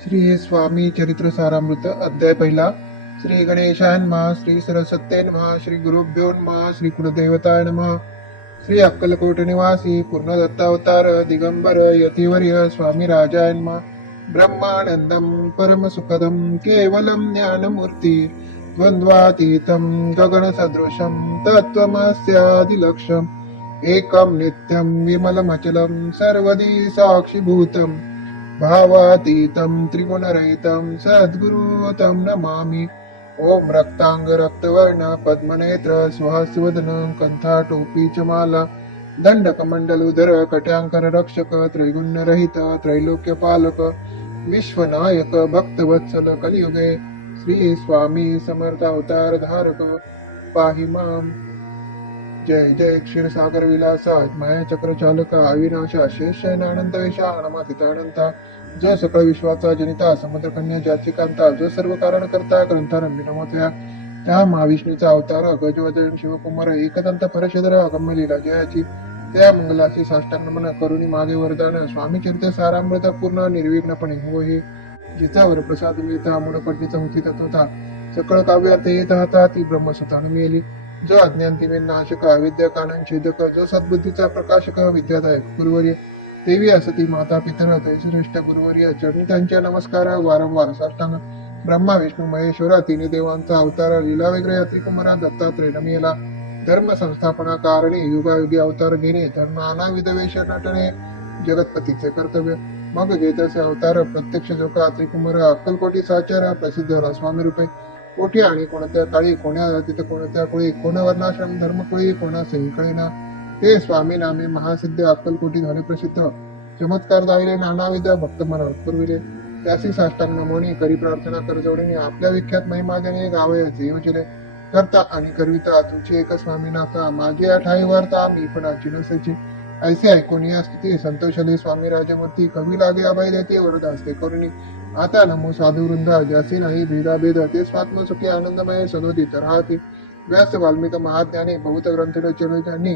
श्री स्वामी चरित्र सारामृत अध्याय पहिला. श्री गणेशाय नमः. श्री सरस्वत्यै नमः. श्री गुरुभ्यो नमः. श्री कुलदेवताय नमः. श्री अक्कलकोट निवासी पूर्ण दत्तावतार दिगंबर यतिवर्य स्वामी राजाय नमः. ब्रह्मानंदम परम सुखदम केवलम ज्ञानमूर्ती द्वंद्वातीतं गगन सदृशम तत्त्वमस्यादिलक्ष्यम् एकम नित्यं विमलमचलं सर्वदी साक्षीभूतम् भावातीतं त्रिगुणरहितं सद्गुरुतं नमामि. ओम रक्तांग रक्तवर्ण पद्मनेत्र सुहास्यवदन कंठाटोपी च माला दंडकमंडलुधर कट्यांकर रक्षक त्रैगुण्यरहित त्रैलोक्यपालक विश्वनायक भक्तवत्सल कलियुगे श्री स्वामी समर्थ अवतार धारक पाहि माम. जय जय क्षीरसागर विलासा माया चक्र चालक अविनाश शेषयन अनंत वेशा अनमातीतानंता जो सकळ विश्वाचा जनिता समुद्र कन्या ज्याची कांता जो सर्व कारण करता ग्रंथारंभी नमोत्या त्या महाविष्णूचा अवतार गजवदन शिवकुमार एकदंत परशधर अगम्य लीला जयाची त्या मंगलाची साष्टांग नमन करुणी मागे वरदान स्वामी चरित्र सारामृत पूर्ण निर्विघ्नपणे हो हे जिचा वर प्रसाद मिळता मूळपट्टीचा होती तत्वता सकळ काव्यात येत होता ती ब्रह्मसुतान मिळेली जो अज्ञान तिमे नाशक अविद्या कानन छेदक जो सद्बुद्धीचा प्रकाशक विद्यादायक गुरुवर्य देवी असती माता पितर श्रेष्ठ गुरुवर्य चरणी त्यांच्या नमस्कार वारंवार साष्टांग. ब्रह्मा विष्णू महेश्वरा तिने देवांचा अवतार लीला वेगळ्या त्रिकुमारा दत्तात्रय नमियेला धर्म संस्थापना कारणी युगायुगी अवतार घेणे धर्म अनाविध वेश नटणे जगतपतीचे कर्तव्य. मग जेतसे अवतार प्रत्यक्ष जोका त्रिकुमार अक्कलकोटी साचार प्रसिद्ध झाला स्वामी रूपे कोठी आणि कोणत्या काळी कोण्या जातीत कोणत्या कुळी कोण वर्णाश्रम धर्मकुळी कोणा कळेना ते स्वामी नामे महासिद्ध अक्कलकोटी झाले प्रसिद्ध. चमत्कार दाविले नानाविध भक्त मनात पुरविले त्यासी साष्टांग नमोनी करी प्रार्थना कर जोडीने आपल्या विख्यात महिमाजने गावयाचे योजले करता आणि करविता तुमची एक स्वामी नाथा माझी ठाई वार्ता मी पण नसायची ऐसे ऐकून या स्तुती संतोषले स्वामी राजमूर्ती कवी लागे अभय देते वरदास्ते करुणी आता नमो साधू वृंदा ज्यासी नाही भेदाभेद ते स्वात्मसुखी आनंदमय सनोदित राहते. व्यास वाल्मिक महाज्ञानी बहुत ग्रंथ रचने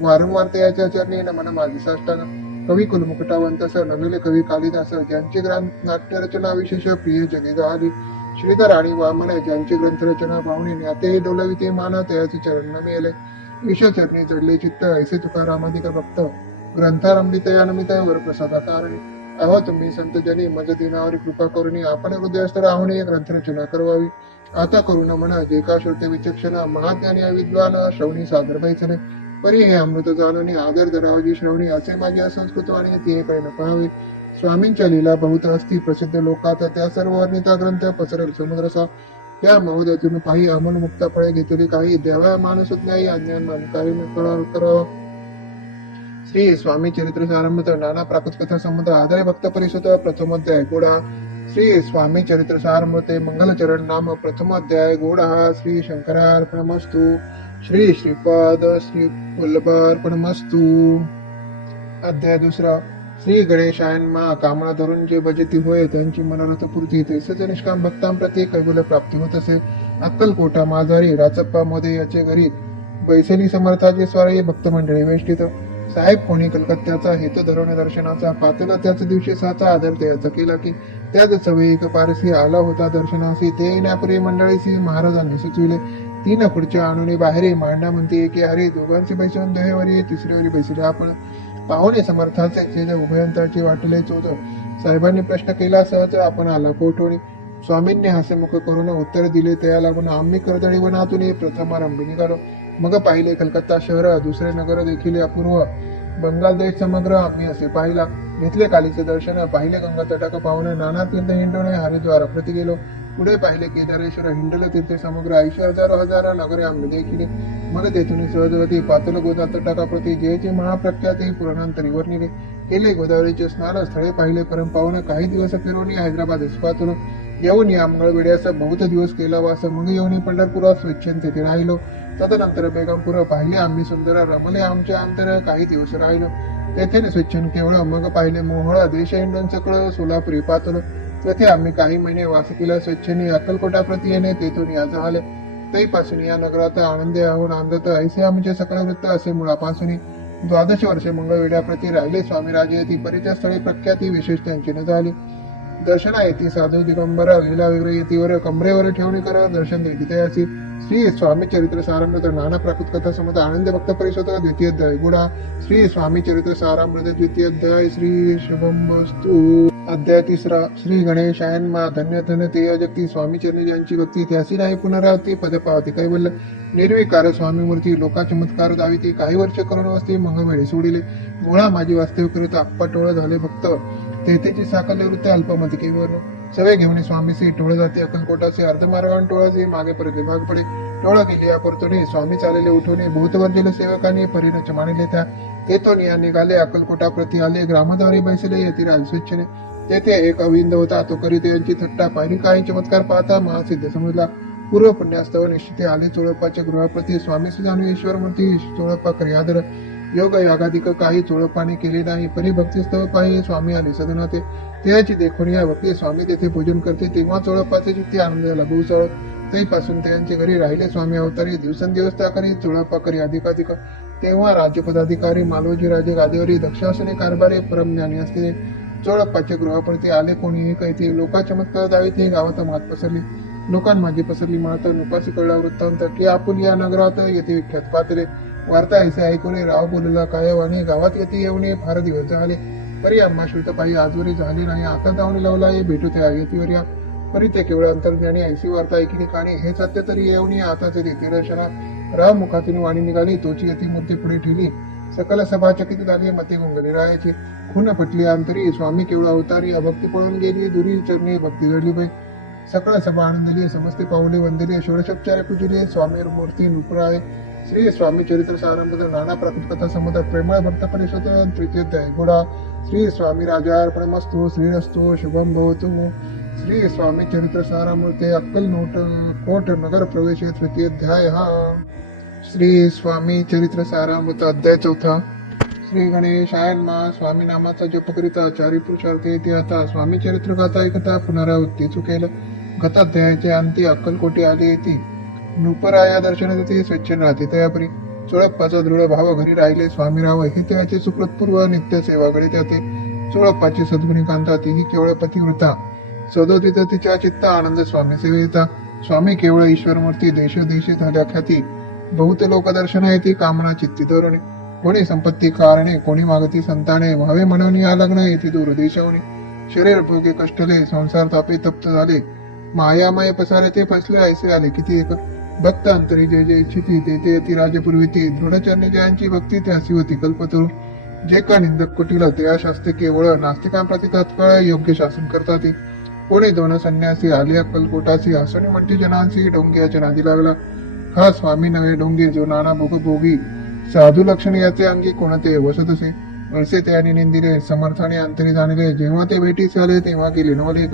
वारंवार त्याच्या चरणी नमन माझी साष्टांग. कवी कुलमुकुटावंत स नविले कवी कालिदास ज्यांची नाट्य रचना विशेष प्रिय जगे गाली श्रीधर आणि वामन ज्यांची ग्रंथ रचना पाहुणे ज्ञाते डोलविते मान तयाचे चरण नमिले ईश चरणी जडले चित्त ऐसे तुकारामाधिक भक्त ग्रंथारंभित यानमित वर प्रसादा कारणे. अहो तुम्ही संत जनी मज दिनावर कृपा करुणी आपण हृदयस्थ राहून ग्रंथ रचना करवावी. आता करू म्हणा जे का श्रोते विचक्षण महाज्ञानी विद्वान श्रवणी सादर पैचने परी हे अमृत जाणणे आदर धरावजी श्रवणी असे माझे असंस्कृत आणि ते काही न पाहावे. स्वामींच्या लीला बहुत असती प्रसिद्ध लोकात त्या सर्व वर्णिता ग्रंथ पसरेल समुद्रसा त्या महोदयातून पाही अमन मुक्ता फळे घेतली काही देवा मानस न्यायी अज्ञान करावं. श्री स्वामी चरित्र सारामृत नाना प्राकृत कथा संबंध आधारे भक्त परिषद प्रथमोध्याय गोडा. श्री स्वामी चरित्र सारामृते मंगलचरण नाम प्रथमोध्याय गोडा. श्री शंकरार्पणमस्तु. श्री श्रीपाद श्री वल्लभार्पणमस्तु. अध्याय दुसरा. श्री गणेशाय नमः. कामना धरून जे भजती होय त्यांची मनोरथ पूर्ती तसेच निष्काम भक्तांप्रती कैवल्य प्राप्ती होत असे. अक्कलकोटा माझारी राचप्पा मोदे याचे घरी बैसेनी समर्थाचे स्वारी भक्त मंडळी वेष्टित साहेब कोणी कलकत्त्याचा हेतू धरून दर्शनाचा पातला त्याच दिवशी साचा आदर त्याचा केला की त्याच चवे एक पारसी आला होता दर्शनासी ते येण्यापूर्वी मंडळीसी महाराजांनी सुचविले तीन खुर्च्या आणून बाहेर मांडा म्हणते एके हरी दोघांचे बैसून दोहेवरी तिसरीवरी बैसले आपण पाहुणे समर्थाचे चेज उभयंताचे वाटले चोज. साहेबांनी प्रश्न केला सहज आपण आला कोठोणी स्वामींनी हसमुख करून उत्तर दिले त्या लागून आम्ही कर्दळी वनातून प्रथम आरंभी निघालो. मग पाहिले कलकत्ता शहर दुसरे नगर देखील अपूर्व बंगाल देश समग्र आम्ही असे पाहिला. घेतले कालीचे दर्शन पाहिले गंगा तटाक पाहून नाना तीर्थ हिंडवणे हरिद्वार प्रति गेलो. पुढे पाहिले केदारेश्वर हिंडल तीर्थे समग्र 80,000 नगरे आम्ही देखिले. मग तेथून सहजवती पातल गोदा तटाकाप्रती जयचे महाप्रख्याती पुराणांतरी वर्णिले. केले गोदावरीचे स्नान स्थळे पाहिले परम पावन काही दिवस फिरून हैदराबाद पातलो. येऊन या मंगळवेड्यास बहुत दिवस केला वास मग येऊन पंढरपुरात स्वेच्छेन तेथे राहिलो. तदनंतर बेगमपूर पाहिले आम्ही सुंदर रमले आमच्या अंतर काही दिवस राहिलो. तेथे स्वेच्छेन केवळ मग पाहिले मोहळ देश हिंडून सकळ सोलापुरी पातलो. तेथे आम्ही काही महिने वास केला. स्वेच्छेने अक्कलकोटाप्रती येणे तेथून या झाले. तैपासून या नगरात आनंदी आहोन आनंदत ऐसे आमचे सकळ वृत्त असे मुळापासून 12 वर्षे मंगळवेढ्याप्रती राहिले. स्वामी राजे ती परिचय स्थळी प्रख्याती विशेष त्यांची न झाली. दर्शना येते साधू दिगंबरा लीला विग्रह येतीवर कमरेवर ठेवणी कर दर्शन देती तयासी श्री स्वामी चरित्र सारामृत नाना प्राकृत कथा समत आनंद भक्त परिषद द्वितीय अध्याय गुडा श्री स्वामी चरित्र सारामृत द्वितीय अध्याय श्री शुभम वस्तु अध्याय तिसरा श्री गणेशायन मा धन्य धन्य ते जगती स्वामी चरणी ज्यांची भक्ती त्यासी नाही पुनरावती पद पावती कैवल्य निर्विकार स्वामी मूर्ती लोका चमत्कार दाविती काही वर्ष करून वस्ती मंगळवेळी सोडिले मुळा माझी वास्तव करीत आप्पा टोळ झाले भक्त तेथेची साकल्य वृत्त अल्पमती केवळ सवय घेऊन स्वामीसी टोळ जाते अक्कलकोटाचे अर्धमार्गान टोळाचे मागे परतले भाग पडे टोळा गेली अपरतोने स्वामी चालेले उठवणे भूतवर्जिल सेवकांनी परिणच मानिले त्या तेथून या निघाले अक्कलकोटा प्रति आले ग्रामद्वारे बैसले येथे राज स्वच्छने तेथे एक अविंद होता तो करीत यांची थट्टा पाहिली काही चमत्कार पाहता महासिद्ध समजला पूर्व पुण्यास्तव निश्चिते आले चोळप्पाच्या गृहाप्रती स्वामी सुजानु ईश्वर मूर्ती चोळप्पा करियादर योग यागाधिक काही चोळप्पाने केले नाही परी भक्तिस्तव पाहि स्वामी आले सदनाते त्याची देखून या भक्ती स्वामी तेथे पूजन करते तेव्हा चोळप्पाचे चित्ती आनंद झाला बहुचळ तैपासून त्यांचे घरी राहिले स्वामी अवतारी दिवसेंदिवस त्या करी चोळप्पा करी अधिकाधिक तेव्हा राज्यपदाधिकारी मालोजी राजे गादीवरी दक्षासने कारभारी परमज्ञानी असते चोळप्पाच्या गृहाप्रती आले कोणी एक येथे लोका चमत्कार दावीत हे गावात मात पसरली लोकांमागे पसरली मात नुपासी कळला वृत्तांत की आपण या नगरात येथे विख्यात पातले वार्ता ऐसे ऐकून राव बोलला काय वाणी गावात येथे येऊन फार दिवस झाले परी आम्हा श्रुत पायी आजवरी झाले नाही आता जाऊन लावला हे भेटू त्या येतीवर या परी ते केवळ अंतर्ज्ञानी ऐसी वार्ता ऐकली काणी हे सत्य तरी येऊन आताच येते दर्शना राव मुखातून वाणी निघाली तोची यती मूर्ती पुढे ठेवली सकल सभा चकित झाली मते गुंगली रायाची खून पटली अंतरी स्वामी केवळ अवतारी अभक्ती पळून गेली दुरी चरणी भक्ती घडली बाई सकळ सभा आनंदली समस्ते पावले वंदिले षोडशोपचारे पूजले स्वामी मूर्ती नुपुराय श्री स्वामी चरित्र सारामृत नाना प्राकृत कथा समद प्रेमळ भक्त परिषद तृतीय अध्याय गुडा श्री स्वामी राजार्पणमस्तु श्रीरस्तु शुभम भवतु श्री स्वामी चरित्र सारामृते अक्कल नोट कोट नगर प्रवेश तृतीय अध्याय हा श्री स्वामी चरित्र सारामृत अध्याय चौथा श्री गणेशायन मा स्वामी नामाचा जप करिता चारी पुरुषार्थ येते आता स्वामी चरित्र गाथा ऐकता पुनरावृत्ती चुकेल गताध्यायाचे अंती अक्कलकोटी आले येते नुपराया दर्शन देते स्वच्छ राहते तयापरी चोळप्पाचा दृढ भाव घरी राहिले स्वामीराव हे त्याचे सुकृतपूर्व नित्य सेवाकडे त्याते चोळप्पाची सद्गुणी कांता तीही केवळ पतिव्रता सदोदित तिच्या चित्त आनंद स्वामी सेवेता स्वामी केवळ ईश्वर मूर्ती देश देशी झाल्या ख्याती बहुत लोक दर्शन येते कामना चित्ती धोरणे कोणी संपत्ती कारणे कोणी मागती संताने व्हावे म्हणून या लग्न येथे दूर देशावणे शरीर भोगे कष्टले संसार तापे तप्त झाले मायामय पसारे ते फसले ऐसे आले किती एक भक्त अंतरी जे जे इच्छिती ते ते अति राजपूर्वीती दृढचरणी जयांची भक्ती त्यासी होती कल्पतरू जे का निंदक कुटील त्या शास्त्रे केवळ नास्तिकांप्रती तत्काळ योग्य शासन करतात कोणी दोन संन्यासी आले अक्कलकोटासी हसणी म्हणती जनांसी डोंग्याच्या नादी लागला हा स्वामी नवे डोंगे जो नाना भोग भोगी साधू लक्षण याचे अंगी कोणते वसत असे असे त्याने निंदिले समर्थाने अंतरी जाणले जेव्हा ते भेटीस आले तेव्हा गेले नवले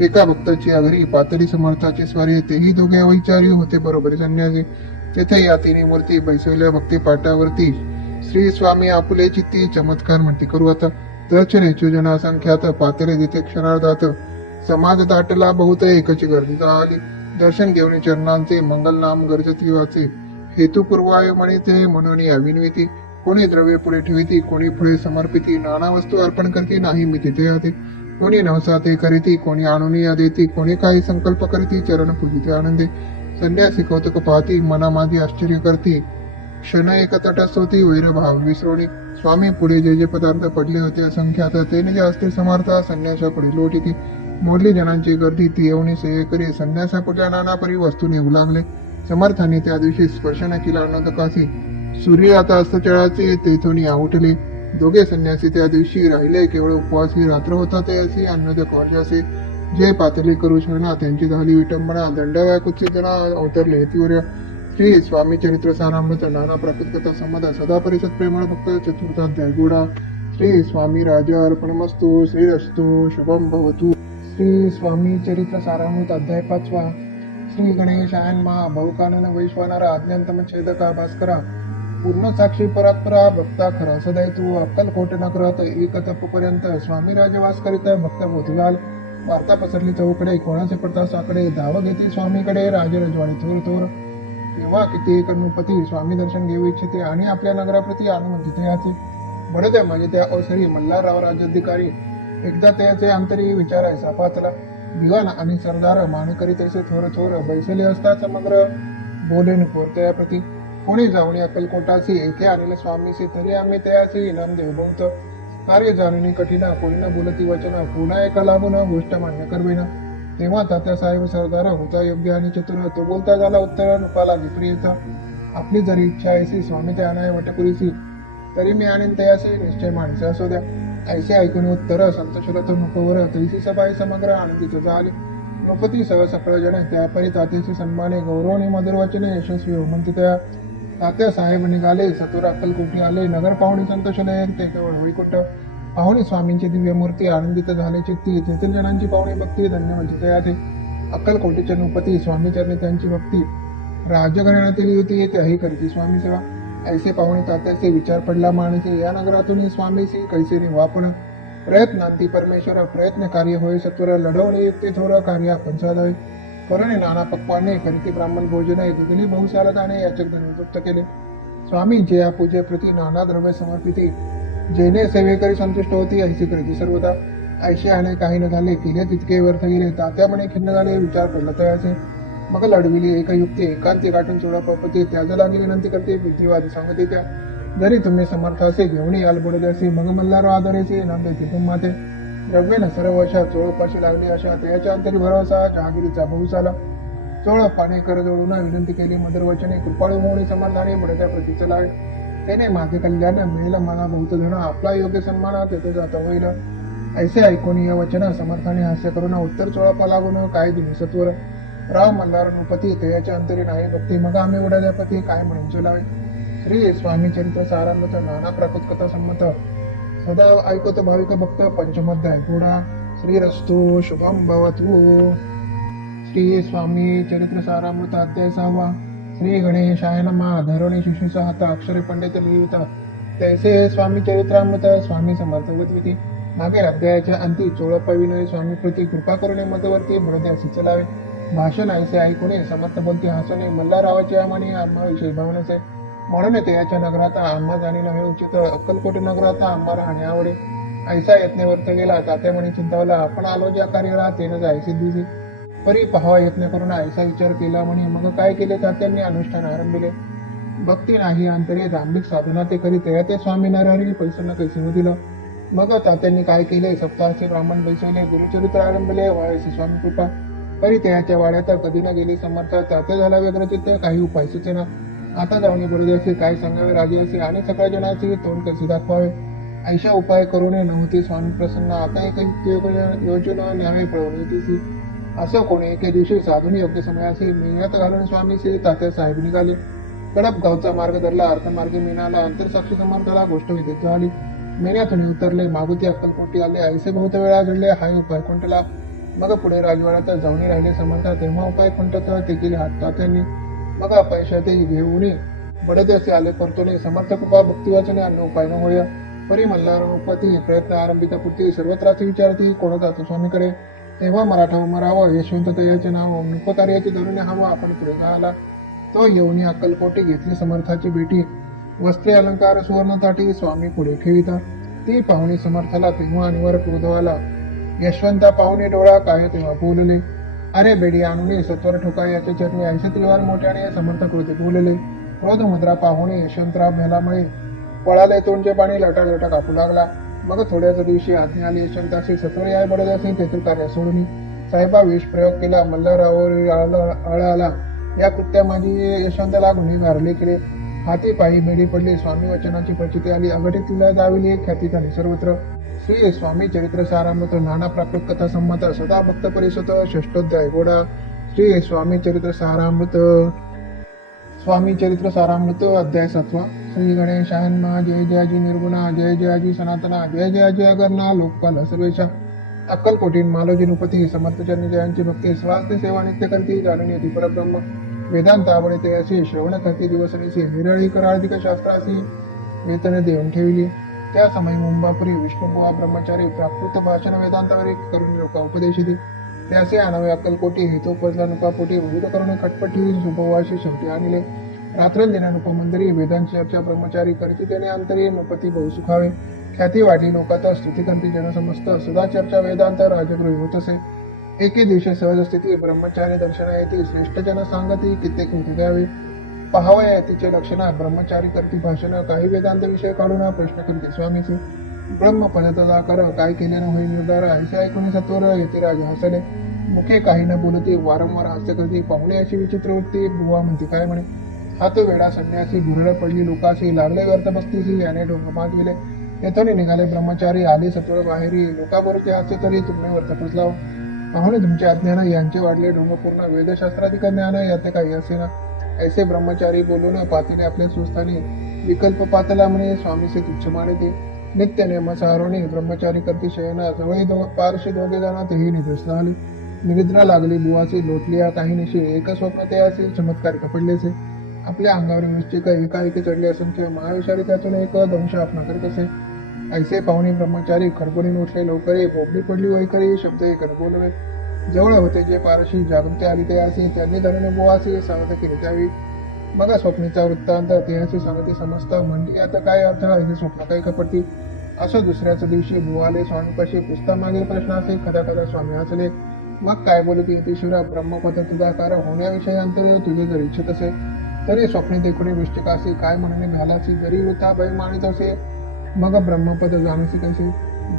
एका भक्ताची आघरी पातळी समर्थाची स्वारी तेही दोघे अविचारी होते बरोबरी संन्यासी तेथे या तिन्ही मूर्ती बैसवल्या भक्ती पाटावरती श्री स्वामी आपुले चित्ती चमत्कार म्हणती करू आता दर्शनेचु जना संख्यात पातळे जिथे क्षणार्धात समाज दाटला बहुत एकची गर्दी आली दर्शन घेऊन चरणांचे मंगल नाम गरजती वाचे हेतू पूर्वाय म्हणे ते म्हणून या विनविती कोणी द्रव्य पुढे ठेविती कोणी पुढे समर्पिती नाना वस्तू अर्पण करती नाही मी तिथे आते कोणी नवसा ते करीती कोणी आणून या देती कोणी काही संकल्प करीती चरण पूजिते आनंदे संन्यासी कौतुक पाहती मनामादी आश्चर्य करती क्षण एक तटस्थ होती वैरभाव विसरोणी स्वामी पुढे जे जे पदार्थ पडले होते असंख्यात ते निज असते समर्था संन्यासा पुढे लोटीती मोडली जनांची गर्दी ती येऊनी सेवे करी संन्यासा पुढच्या नाना परी वस्तू नेऊ लागले समर्थाने त्या दिवशी स्पर्शन केला नदकासी सूर्य आता अस्तचळाचे तेथून या उठले दोघे संन्यासी त्या दिवशी राहिले केवळ उपवासी रात्र होता ते असे अन्नोदक वर्षासे जे पातळी करू शकणार त्यांची झाली विटंबना दंडव्या कुत्सित जना अवतरले हेतीवर श्री स्वामी चरित्र सारामृत नाना प्राकृत कथा संबंध सदा परिषद प्रेमळ भक्त चतुर्थाध्याय गुडा श्री स्वामी राजा अर्पणमस्तु श्रीरस्तु शुभम भवतु श्री स्वामी चरित्र सारामृत अध्याय 5 श्री गणेशायन महा बहुकानन वैश्वानरा अज्ञानतम छेदका भास्करा पूर्ण साक्षी परात्परा भक्ता खरा सदैव तू अक्कलकोट नगरात एक तपपर्यंत स्वामी राजवास करीता भक्त मोतीलाल वार्ता पसरली चौकडे कोणाचे पडता साकडे धाव घेते स्वामीकडे राजरजवाडे थोर थोर तेव्हा किती कर्णपती स्वामी दर्शन घेऊ इच्छिते आणि आपल्या नगराप्रती आनंद तिथे याचे बडद्या म्हणजे त्या अवसरी मल्हारराव राज्याधिकारी एकदा त्याचे अंतरी विचारायचा पातला दिवाण आणि सरदार मानेकरी तैसे थोर थोर बैसले असता समग्र बोले नको त्याप्रती कोणी जाऊन अक्कलकोटासी येथे आणले स्वामीसी तरी आम्ही त्यासी इनाम देऊ बहुत कार्य जाणून कठीण कोणी न बोलती वचन पुन्हा एका लागून गोष्ट मान्य करवेना तेव्हा तात्यासाहेब सरदार होता योग्य आणि चतुर तो बोलता झाला उत्तर नुपाला विपरीत आपली जरी इच्छा ऐसी स्वामी ते आणाय वटपुरीसी तरी मी आणीन तयासी निश्चय माणसे असू द्या ऐसे ऐकून उत्तर संतोषरथ नुपवर तैसी सभाई समग्र आनंदित झाले नृपती सह सकळ जण त्यापरी तात्याचे सन्माने गौरव आणि मधुर वचने यशस्वी हो म्हणते त्या तात्या साहेब निघाले सतुर अक्कलकोटी आले नगर पाहुणी संतोषले ते केवळ वैकुंठ पाहुणे स्वामींची दिव्य मूर्ती आनंदित झाले चित्ती तेथील जणांची पाहुणी भक्ती धन्य म्हणजे तयाचे अक्कलकोटीचे नृपती स्वामी चरणी त्यांची भक्ती राजघराण्यातील युती त्याही करती स्वामी सेवा ऐसे पाहुणे तात्याचे विचार पडला माणसे या नगरातून स्वामीसी कैसे निवापण प्रयत्नांती परमेश्वर प्रयत्न कार्य होय सत्वर लढवणे युक्ती थोर कार्य आपण साधावे करुणे नाना पक्वाने करीती ब्राह्मण भोजन तिथली बहुसाला दाणे याचक धनुक्त केले स्वामींचे या पूजेप्रती नाना द्रव्य समर्पिती जेने सेवेकरी संतुष्ट होती ऐशी करीती सर्वदा ऐशी आणे काही न झाले केले तितके व्यर्थ गेले तात्या म्हणे खिन्न झाले विचार पडला तयाचे मग लढविली एक युक्ती एकांती गाठून चोळा पपती त्याचा लागली विनंती करते बुद्धिवादी सांगते त्या जरी तुम्ही समर्थ असे घेऊन याल बुडद्यासी मग मल्हार आदरेचे नाम देते तुम्हा ते द्रव्य न सर्व अशा चोळपाशी लागली अशा त्याच्या अंतरी भरोसा जहागिरीचा बहुस आला चोळ पाणी कर जोडून विनंती केली मदर वचने कृपाळू होणे समर्थाने बुडद्या प्रतीचं लावे त्याने माझे कल्याण मिळेल मला बहुत धन आपला योग्य सन्मान तेथे जाता होईल ऐसे ऐकून या वचन समर्थाने हास्य करून उत्तर चोळपा लागून काय दिली सत्वर राव मल्हार नृपती तयाच्या अंतरी नाही भक्ती मग आम्ही उडाल्यापती काय म्हणून चलावे श्री स्वामी चरित्र सारांत नाना प्राकृत कथा संमत सदा ऐकत भाविक भक्त पंचमध्याय घोडा श्री रस्तु शुभम भवतु श्री स्वामी चरित्र सारामृत अध्याय 6 श्री गणेशाय नमः धरणी शिशुचा हात अक्षरे पंडित लिहिता तैसे स्वामी चरित्रामृत स्वामी समर्थवती मागील अध्यायाच्या अंती चोळप्पा विनय स्वामी प्रती कृपा करुणे मध्यवर्ती बडद्यासी चलावे भाषण ऐसे ऐकून समर्थ बोलती हसणे मल्हारावाची आम्हाने आम्हा विशेष भावनेचे म्हणून त्याच्या नगरात आम्हा जाणे नव्हे उचित अक्कलकोट नगरात आम्हा राहणे आवडे ऐसा यत्न वर्त गेला तात्या म्हणे चिंतावला आपण आलो ज्या कार्याला तेनं जायचे दिसे परी पहावा यत्न करून ऐसा विचार केला म्हणे मग काय केले तात्यांनी अनुष्ठान आरंभिले भक्ती नाही अंतरे धांबिक साधना ते करीत ते स्वामी नरहरी पैसना कैसे दिलं मग तात्यांनी काय केले सप्ताहाचे ब्राह्मण बैसवले गुरुचरित्र आरंभले व्हायचे स्वामी कृपा परी त्याच्या वाड्यात कधी न गेली समर्थ तात्या झाला वेगळं चित्त काही उपाय सुचेना आता जाऊन बडद्याचे काय सांगावे राजे असे आणि सगळ्या जणांचे तोंड कसे दाखवावे ऐशा उपाय करून नव्हते स्वामी प्रसन्न आता एक योजना न्यावे पळवून येतेसी असं कोणी एके दिवशी साधून योग्य समयासी मेघात घालून स्वामीचे तात्या साहेब निघाले कडप गावचा मार्ग धरला अर्थमार्गे मीनाला अंतरसाक्षी समर्थाला गोष्ट विदित झाली मेन्यातून उतरले मागुती अक्कलकोटी आले ऐसे बहुत वेळा घडले हाय उपाय कोणतला मग पुढे राजवाड्यात जाऊन राहिले समर्था तेव्हा उपाय कोणतात ते केले हात तात्यांनी मग पैशाते घेऊन बडदेसे आले परतोने समर्थ कृपा भक्तिवाचने अन्न उपाय न होय परी मल्हारपती प्रयत्न आरंभितापुरती सर्वत्राची विचारती कोण जातो स्वामीकडे तेव्हा मराठा उमरावं यशवंत तयाचे नाव नृपकार्याचे धरून हवं आपण पुढे झाला तो येऊन अक्कलकोटी घेतली समर्थाची भेटी वस्त्रे अलंकार सुवर्ण ताटी स्वामी पुढे ठेविता ती पाहुणी समर्थाला तेव्हा अनिवार्य क्रोधवाला यशवंता पाहुणे डोळा काय तेव्हा बोलले अरे बेडी आणून सत्वर ठोका याच्या चरणी ऐंशी त्रिवार मोठ्याने समर्थ कृती बोलले क्रोध मुद्रा पाहुणे यशवंतराव भेलामुळे पळाले तोंडचे पाणी लटा लटा कापू लागला मग थोड्याच दिवशी आज्ञा आली यशवंताशी सत्वर या बडदासी तेथील कार्य सोडून साहेबा विष प्रयोग केला मल्हारावर आळा या कृत्या माझी यशवंताला गुन्हेगारले केले हाती पायी बेडी पडली स्वामी वचनाची प्रचिती आली अघटित दाविली ख्याती झाली सर्वत्र श्री स्वामी चरित्र सारामृत नाना प्राकृत कथा संमत सदा भक्त परिसत षष्टोध्याय घोडा श्री स्वामी चरित्र सारामृत अध्याय 7 श्री गणेशाय नमः जय जयाजी निर्गुणा जय जयाजी सनातना जय जयाजी अगरना लोकपाल सर्वेशा अक्कलकोटी मालोजी नृपती समर्थचरणी जयांची भक्ती स्वास्थ्य सेवा नित्य करती जाणून येते परब्रह्म वेदांत आवडे ते असे श्रवण करते दिवसनेसे निरळी कराधिक शास्त्रासी वेतन देऊन ठेवली त्या समय मुंबापुरी विष्णुबुवा ब्रह्मचारी प्राकृत भाषण वेदांतावर करून लोक उपदेशिते त्याचे आणावे अक्कलकोटी हेतू पजला नुपापोटी विविध करून खटपटी सुभवाशी शेवटी आणले रात्र दिना नुपमंदिरी वेदांची चर्चा ब्रह्मचारी करती त्याने अंतरी नृपती बहु सुखावे ख्याती वाढली लोकात स्तुती करती जनसमस्त सदा चर्चा वेदांत राजगृही होत असे. एके दिवशी सहज स्थिती ब्रह्मचारी दर्शना येती श्रेष्ठ जन सांगती कित्येक नीती द्यावी. पहावया तिचे लक्षणा ब्रह्मचारी करती भाषण काही वेदांत विषय काढून प्रश्न करते स्वामीचे. ब्रह्मपदाचा कर काय केल्यानं होईल निर्धार ऐसे ऐकून सत्वर येते राजा हसले. मुखे काही न बोलती वारंवार हास्य करते पाहुणे अशी विचित्र वृत्ती बुवा म्हणते काय म्हणे. हात वेडा संन्यासी भुरळ पडली लोकाशी लागले व्यर्थ भक्तीशी याने ढोंग मागविले. येथून निघाले ब्रह्मचारी आले सत्वर बाहेरी लोकाबरोबर हास्य तरी तुम्ही वर्त फसलाव. पाहुणे तुमचे अज्ञान यांचे वाढले ढोंग पूर्ण वेदशास्त्राधिक ज्ञान याते काही असेना. ऐसे ब्रह्मचारी बोलून पातीने आपल्या सुस्थानी विकल्प पातला म्हणे स्वामीचे तुच्छ मानते. नित्य नेम सारोणी ब्रह्मचारी करती शयना जवळी पारशी दोघे जण तेही निद्रस्त झाली. निद्रा लागली बुवाची लोटली काही निशी एक स्वप्न ते असे चमत्कार कपडलेचे. आपल्या अंगावर वृश्चिक एकाएकी चढले असंख्य महाविषारी त्यातून एक दंश आपणा करीत असे. ऐसे पाहुणे ब्रह्मचारी खरबडीन उठले लवकरे पोपडी पडली वैकरी शब्द एक बोलवे. जवळ होते जे पारशी जागृती आली ते असे त्यांनी धरून बुवासी सांगत केली त्यावेळी. मग स्वप्नीचा वृत्तांत ते असे सांगते समजत म्हणली आता काय अर्थ हे स्वप्न काय कपडती. असं दुसऱ्याच दिवशी बुवाले स्वामीपाशी पुस्तक मागील प्रश्न असे कदा कदा स्वामी हसले. मग काय बोलती येते शिवरा ब्रह्मपद तुझाकार होण्याविषयी अंतर तुझे जर इच्छित असे तरी स्वप्ने देखुणे वृष्टिकासी काय म्हणणे घालासी जरी वृथा भय मानित असे मग ब्रह्मपद जाणसी कसे.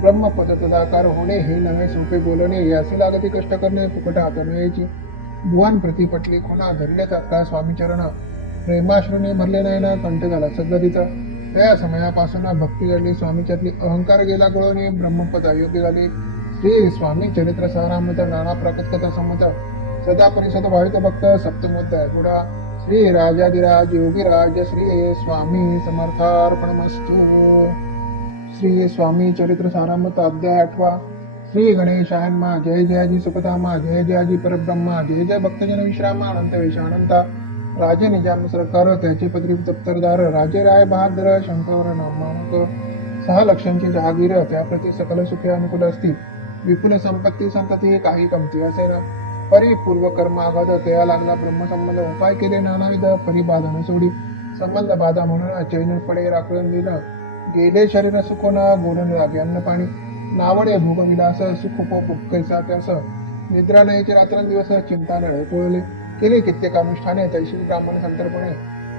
ब्रह्मपद तदाकार होणे हे नव्हे सोपे बोलणे याचे लागते कष्ट करणे फुकट हाताने यायची. भुवन प्रति पटली खुणा धरले तात्काळ स्वामी चरण प्रेमाश्रूने भरले नाही ना कंठ झाला सद्गतीचा. त्या समयापासून भक्ती घडली स्वामीच्यातली अहंकार गेला गळून ब्रह्मपद अयोग्य झाली. श्री स्वामी चरित्र सारामृत नाना प्रकट संमत सदा परिषद भावित भक्त सप्तमोध्याय गुढा. श्री राजाधिराज योगीराज श्री स्वामी समर्थार्पणमस्तु. श्री स्वामी चरित्र सारामृत अध्याय 8. श्री गणेशायन्मा जय जयाजी सुखधामा जय जयाजी परब्रह्मा जय जय भक्तजन विश्रामा अनंत वेशानंता. राजे निजाम सरकार त्याचे पत्री दप्तरदार राजे राय बहादर शंकर नामानक. 6 लक्षांची जहागीर त्याप्रती सकल सुखे अनुकूल असती. विपुल संपत्ती संतती काही कमती असे ना. परिपूर्व कर्म आघात तया लागला ब्रह्मसंबंध उपाय केले नानाविध परिबाधा सोडी. संबंध बाधा म्हणून चैनपणे राखून दिलं गेले शरीर सुखोन गोडन लागे अन्न पाणी. नावडे भोगविलास सुख कैसा त्यास निद्रा नाहीचे रात्रंदिवस चिंता नळे पोळले. केले कित्येक अनुष्ठाने तैशी ब्राह्मण संतर्पणे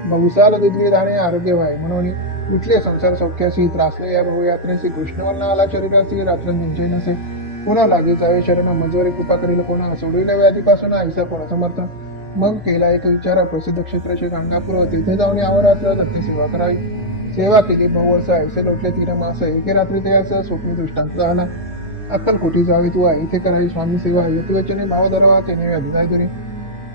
बहुसाल दिदली धाने आरोग्य व्हाय म्हणून उठले संसार सौख्यासी त्रासले या बहुयात्रेसी कृष्णवर्ण आला शरीरासी रात्रंदिवसे नसे. पुन्हा लागे जावे शरण मजवरी कृपा करील कोणा सोडविले व्याधीपासून ऐसा कोण समर्थ. मग केला एक विचार प्रसिद्ध क्षेत्र श्री गाणगापूर तिथे जाऊन यावराच सत्य सेवा करावी. सेवा केली बहुवर्ष ऐसे लोटले 3 मास एके रात्री ते असं स्वप्नी दृष्टांत झाला. अक्कलकोटी जावे तू इथे करावी स्वामी सेवा यतिवचने भाव धरवा त्याने व्याधी जाय दुरी.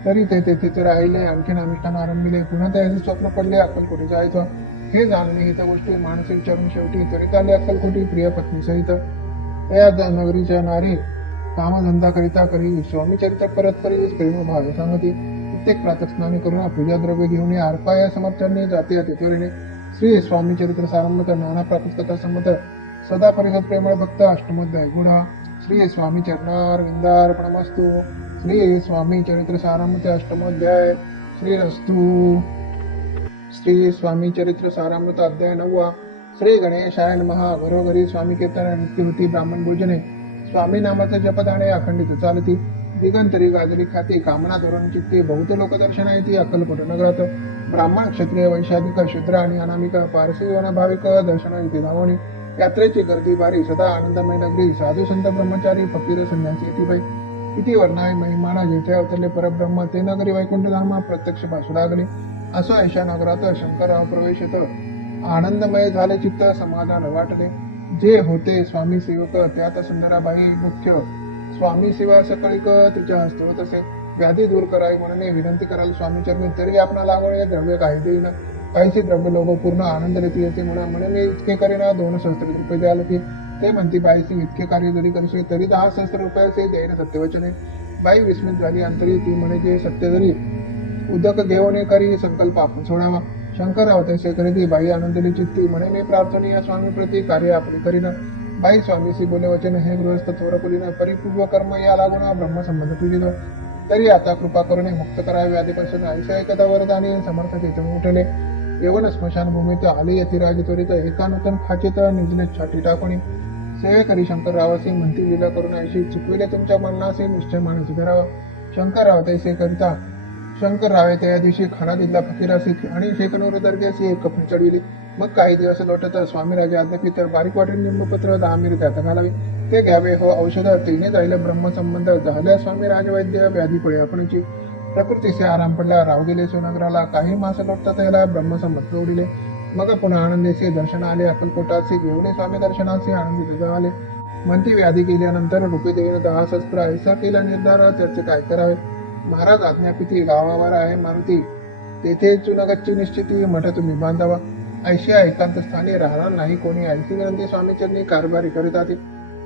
तरी ते तेथेच राहिले आणखीन अनुष्ठान आरंभिले. पुन्हा त्याचे स्वप्न पडले अक्कलकोटी जायचं. हे जाणणे हित गोष्टी माणसे विचारून शेवटी त्वरित आले अक्कलकोटी प्रिय पत्नी सहित. त्या नगरीच्या नारी कामधंदा करिता करी स्वामी चरित्र परत करी प्रेम भाव सांगती. प्रत्येक प्रातस्नानी करून पूजा द्रव्य घेऊन आरपाया समर्थाने जाते त्वरेने. श्री स्वामी चरित्र सारंभत नाना प्राप्तकथा संमत सदा परिषद प्रेमळ भक्त अष्टमोध्याय गुढा. श्री स्वामी चरणार विंदार्पणमस्तु. श्री स्वामी चरित्र सारामृत अष्टमोध्याय श्रीरस्तु. श्री स्वामी चरित्र सारामृत अध्याय 9. श्री गणेशाय नमः. घरोघरी स्वामी कीर्तन नित्य होती ब्राह्मण भोजने. स्वामी नामाचा जपदाणे अखंडित चालती. दिगंतरी गाजरी खाती कामना धोरण चित्ते बहुत लोक दर्शना येते अक्कलकोट नगरात. ब्राह्मण क्षत्रिय वैशाधिक शूद्र आणि अनामिक पारसी वन भाविक दर्शना येते धावणी. यात्रेची गर्दी भारी सदा आनंदमय नगरी. साधू संत ब्रह्मचारी फकीर संन्यासी येते बाई. किती वर्णाय महिमाना जेथे अवतरले परब्रह्म ते नगरी वैकुंठ धामा प्रत्यक्ष भासू लागले. असं ऐशा नगरात शंकर प्रवेश येत आनंदमय झाले चित्त समाधान वाटले. जे होते स्वामी सेवक त्यात सुंदराबाई मुख्य. स्वामी सेवा सकळीक तिच्या हस्त होत असे. व्याधी दूर करावी म्हणून विनंती कराल स्वामी चरणी तरी आपणा लागवणे द्रव्य काही देईन. काहीचे द्रव्य लोक पूर्ण आनंद लेती येते म्हणे मी इतके करीना 2 सहस्त्र रुपये द्याल की. ते म्हणती बाईचे इतके कार्य जरी करशील तरी 10 सहस्त्र रुपयाचे देईन सत्यवचने. बाई विस्मित झाली अंतरी ती म्हणे जे सत्य जरी उदक घेऊन करी संकल्प आपण सोडावा. शंकर अवतैसे करीती बाई आनंदली चित्ती म्हणे मी प्रार्थनीय स्वामी प्रती कार्य आपली करीन. बाई स्वामीशी बोले वचन हे गृहस्थ थोरकुलीन परिपूर्व कर्म या लागून ब्रह्मसंबंध तुझित. तरी आता कृपा करून मुक्त करावे व्याधीपासून ऐसा एकदा वरदानी समर्थ चेतन उठले. येवन स्मशानभूमीत आले यती राज त्वरित एकानूतन खाचेत निजने छाटी टाकून सेवे करी शंकररावासी म्हणती लीला करून ऐशी चुकविले तुमच्या मरणाचे निश्चय मानसी धरावा शंकरराव तैसे करिता शंकररावे त्या दिवशी खाना दिला फकीरासी आणि शेकनूर दर्ग्यासी एक कपडी चढविली मग काही दिवस लोटत स्वामी राजे अद्यापि तर बारीक वाटेल निंबपत्र 10 मिरी त्यात घालावे ते घ्यावे हो औषध तिने जायला ब्रह्मसंबंध झाल्या स्वामी राजवैद्य व्याधी पळे आपणची प्रकृतीचे आराम पडला राव गेले सोनगराला काही मास लोटतात याला ब्रह्मसंबंध उडिले मग पुन्हा आनंदेचे दर्शन आले अक्कलकोटाचे घेऊन स्वामी दर्शनाचे आनंदी आले म्हणती व्याधी गेल्यानंतर रुपये देऊन 10 शस्त्र ऐसा केला निर्धार त्याचे काय करावे महाराज आज्ञापिती गावावर आहे मारुती तेथे चुनगच्ची निश्चिती मठ तुम्ही बांधावा ऐशी एकांत स्थानी राहणार नाही कोणी ऐशी विनंती स्वामीचरणी कारभारी करीत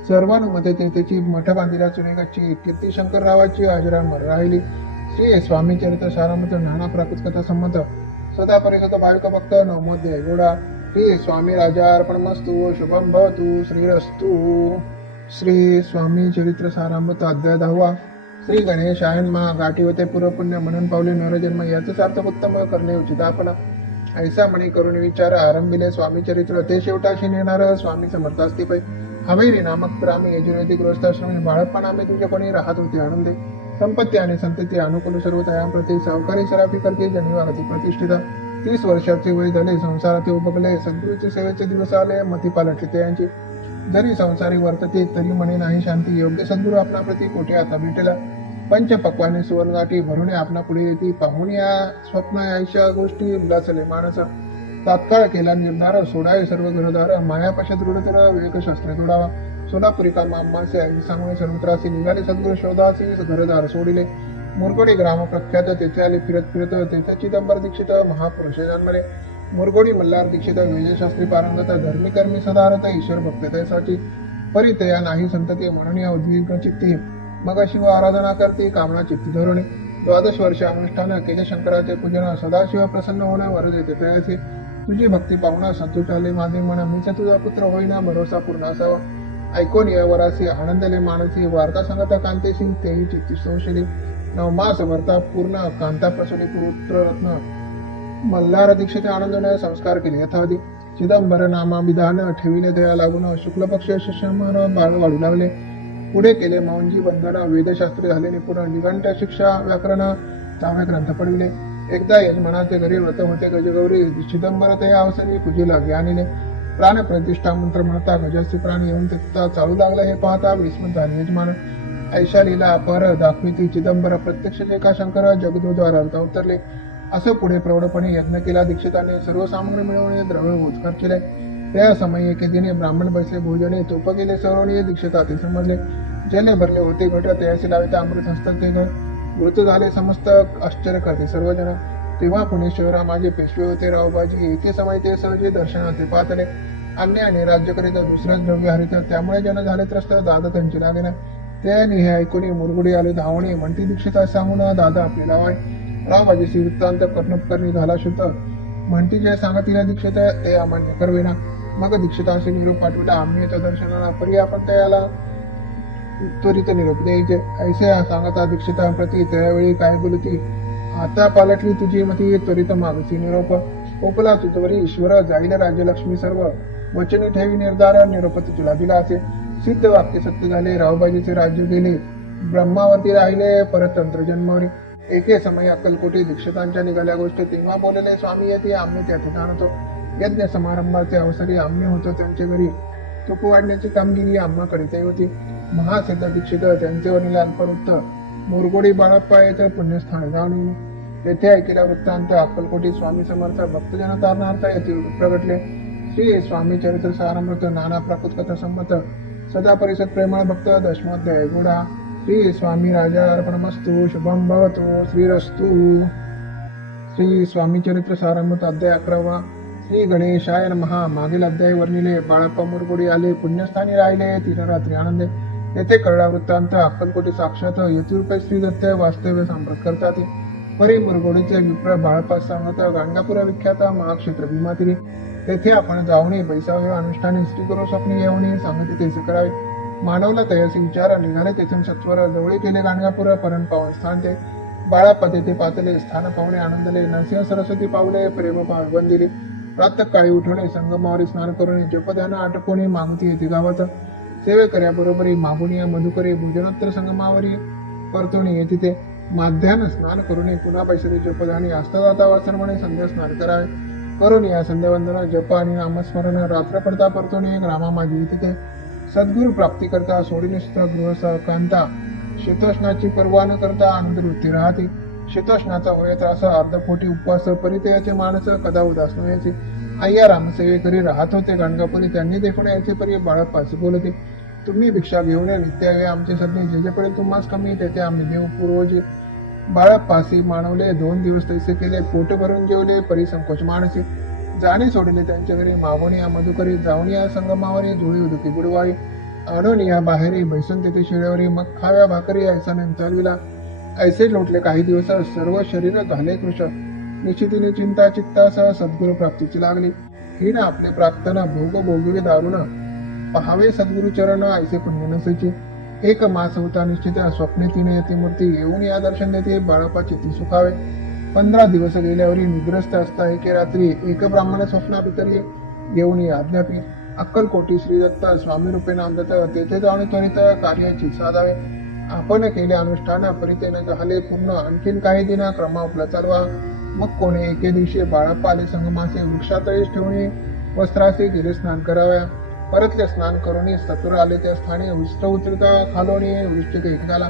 सर्वानुमते तेथेची मठ बांधिला चुनेगच्ची कीर्ती शंकररावाची अजरामर राहिली श्री स्वामी चरित्र सारामृत नाना प्राकृत कथा संमत सदा परिसत बालक भक्त नवमोध्याय गोडा श्री स्वामी राजा अर्पणमस्तु शुभम भवतु श्रीरस्तु श्री स्वामी चरित्र सारामृत अध्याय 10 श्री गणेशायन मा गाठीवते पूर्वपुण्य म्हणून पावले नरजन्म याच अर्थ उत्तम करणे उचित आपण ऐसा म्हणे करून विचार आरंभिले स्वामी चरित्र ते शेवटाशी नेणार स्वामी समर्थ असते पै हवेरी नामक तर आम्ही यजुर्वेदिक गृहस्थाश्रमी बाळपण आम्ही तुझे कोणी राहत होते आनंदे संपत्ती आणि संतती अनुकूल सर्व तयाप्रती सावकारी सराफी करते जनिवागती प्रतिष्ठिता 30 वर्षाचे वय झाले संसारात उपगले सद्गुरूचे सेवेचे दिवस आले मती पालटले ते यांची जरी संसारी वर्तते तरी म्हणे नाही शांती योग्य सद्गुरू आपला प्रती कोठे आता भेटेला पंच पक्वाने सुवर्णगाठी भरून आपला पुढे येते पाहून या स्वप्न आयुष्या गोष्टी उल्लासले माणस तात्काळ केला निर्धार सोडावे सर्व घरदार मायापाशात दृढतर विवेकशास्त्र जोडावा सोलापुरी का मामासे सांगणे सर्वत्रासी निघाले सद्गुरू शोधासी घरदार सोडिले मुरगोडी ग्राम प्रख्यात तेथे आले फिरत फिरत तेथे चिदंबर दीक्षित महापुरुष जन्मले मुरगोडी मल्हार दीक्षित वेदशास्त्री पारंगत धर्मी कर्मी सदारत ईश्वर भक्ततेसाठी परितया नाही संतती म्हणून या उद्विग्न चित्ती मग शिव आराधना करते कामना चित्ती धरुणे 12 वर्ष अनुष्ठान केले शंकराचे पूजन सदाशिव प्रसन्न होणे वरद येते तयाचे तुझी भक्ती पाहुणा संतोष आले माझे मन मीच तुझा पुत्र होईना भरोसा पूर्ण असावा ऐकून या वरासी आनंदले मानसी वार्ता सांगत कांतेशी तेही चित्ती संशली नवमास भरता पूर्ण कांता प्रसली पुत्र रत्न मल्हार दीक्षेचे आनंदने संस्कार केले यथावधी चिदंबर नामाभिधान ठेविले दया लागून शुक्ल पक्ष शिष्यमान बाळ वाढू लागले पुढे केले मौंजी बंधन वेदशास्त्री झाले निपुण निघंट शिक्षा व्याकरण चांगले ग्रंथ पडविले एकदा यजमानाचे घरी व्रत होते गजगौरी चिदंबर ते अवसरी पूजेला ज्ञानीने प्राण प्रतिष्ठा मंत्र म्हणता गजाचे प्राण येऊन तिथता चालू लागला हे पाहता विस्मत झाले यजमान ऐशा लीला अपर दाखविती चिदंबर प्रत्यक्ष एका शंकर जगदोद्वार उतरले असं पुढे प्रौढपणे यत्न केला दीक्षिताने सर्व सामग्री मिळवणे द्रव्य उचकार केले त्या समयी एके दिने ब्राह्मण बैसले भोजने तोप गेले सर्वणीय दीक्षिता ते समजले ज्याने भरले होते घट त्याशी लाविता अमृत हस्तात ते घर मृत झाले समस्त आश्चर्य करते सर्वजण तेव्हा पुणे शहरा माझे पेशवे होते रावबाजी एके समय ते सहजे दर्शनाचे पाहतले अन्याने राज्य करीत दुसऱ्याच द्रव्य हरित त्यामुळे जन झाले त्रस्त दादा त्यांची लागेना त्याने हे ऐकून मुरगुडी आले धावणे म्हणती दीक्षिता सांगून दादा आपले लावाय रावबाजीशी वृत्तांत कर्णोपकरणी झाला शुद्ध म्हणती जे सांगतील दीक्षित ते अमान्य करवेना मग दीक्षिताशी निरोप पाठविला आम्ही येतो दर्शनाला परी आपण त्याला त्वरित निरोप द्यायचे ऐसे सांगता दीक्षिता प्रती त्यावेळी काय बोलती आता पालटली तुझी मती त्वरित मागसी निरोप ओपला तुझवरी ईश्वर जाईल राज्यलक्ष्मी सर्व वचनी ठेवी निर्धार निरोप तुला दिला असे सिद्ध वाक्य सत्य झाले रावबाजीचे राज्य गेले ब्रह्मावरती राहिले परत तंत्र जन्मवरी एके समय अक्कलकोटी दीक्षितांच्या निघाल्या गोष्टी तेव्हा बोलले स्वामी येते आम्ही त्या ठिकाण होतो यज्ञ समारंभाचे अवसरी आम्ही होतो त्यांच्या घरी तुप वाढण्याची कामगिरी आम्हाकडे ते होती महासिद्ध दीक्षित त्यांचेवरील अल्पवृत्त मुरगोडी बाळप्पा येथे पुण्यस्थान जाऊन येथे ऐकलेला वृत्तांत अक्कलकोटी स्वामी समर्थ भक्तजन तारणार्थ येथे प्रगटले श्री स्वामी चरित्र सारामृत नाना प्राकृत कथा संमत सदा परिसत प्रेमळ भक्त दशमोध्याय गोडा श्री स्वामी राजा अर्पणमस्तु शुभम भवतु श्रीरस्तु श्री स्वामी चरित्र सारामृत अध्याय 11 श्री गणेशाय नमः मागील अध्याय वर्णिले बाळप्पा मुरगोडी आले पुण्यस्थानी राहिले 3 रात्री आनंदे येथे कळला वृत्तांत अक्कलकोटी साक्षात यतिरूपे श्री दत्त वास्तव्य सांप्रत करतात परी मुरगोडीचे विप्र बाळप्पा सांगत गाणगापुरा विख्यात महाक्षेत्र भीमातिरी तेथे आपण जाऊन बैसावे अनुष्ठाने श्री गुरु स्वप्नी येऊन सांगते तेच करावे मानवला तयासी विचार निघाले तेथून सत्वर जवळी केले गाणगापुर परम पावन स्थान ते बाळाप्पा तेथे पातले, स्थान पाहुणे आनंदले, नरसिंह सरस्वती पावले, प्रेम बंदिले. प्रातःकाळी उठवणे, संगमावरी स्नान करून जपध्यान आटोपणे, मागुती येथे गावात सेवे बरोबरी मागुनिया मधुकरी, भोजनोत्तर संगमावरी परतोणी येथे ते माध्यान स्नान करून पुन्हा पैसे जपध्यानी हस्तदाता वाचन म्हणे संध्या स्नान करावे करून या संध्यावंदना जप आणि नामस्मरण रात्र पडता परतोणी ग्रामा माझी येथे ते सद्गुरु प्राप्ती करता सोडिनिष्ठ गृह कांता शीतोष्णाची पर्वा न करता आनंद वृत्ती राहते. शीतोष्णाचा होय त्रास अर्धपोटी उपवास परितयाचे माणस कदा उदास याचे अय्या रामसेवे करी राहत होते गाणगापुरी. त्यांनी देखून याचे परी बाळप्पासी बोलते, तुम्ही भिक्षा घेऊन या नित्यावे आमचे सध्या जे पडे तुम्हास कमी तेथे आम्ही देव पूर्वजी. बाळप्पासी मानवले 2 दिवस तैसे केले, पोट भरून जेवले परी संकोच माणसे. जाणे सोडले त्यांच्या घरी मागून या मधुकरी, जाऊन या संगमावरी जुळी उदकी बुडवाई. आणून या बाहेरी बैसून तेथे शिळेवरी, मग खाव्या भाकरी ऐसा चालविला. ऐसे लोटले काही दिवस सर्व शरीर झाले कृश. निश्चितीने चिंता चित्तासह सद्गुरु प्राप्तीची लागली. हिन आपले प्रार्थना भोग भोगवे दारुण, पहावे सद्गुरु चरण ऐसे पुण्य नसेची. 1 मास होता निश्चित स्वप्ने तिने येते मूर्ती, येऊन या दर्शन देते बाळप्पाची ती सुखावे. 15 दिवस गेल्यावरी निद्रस्त असता एके रात्री, एक ब्राह्मण स्वप्ना पितरी येऊन या अज्ञापी. अक्कलकोटी श्री दत्त स्वामी रूपे नामदत्त, तेथे जाऊन त्वरित कार्याची साधावे. आपण केले अनुष्ठान परितेने झाले पूर्ण, आणखीन काही दिना क्रमा आपला चालवा. मग कोणी एके दिवशी बाळप्पा आले संगमासे, वृक्षातळीस ठेवणे वस्त्रासे गेले स्नान कराव्या. परतले स्नान करून सत्वर आले त्या स्थानी, उष्ट उतरता खालोणी वृश्चिक एक झाला.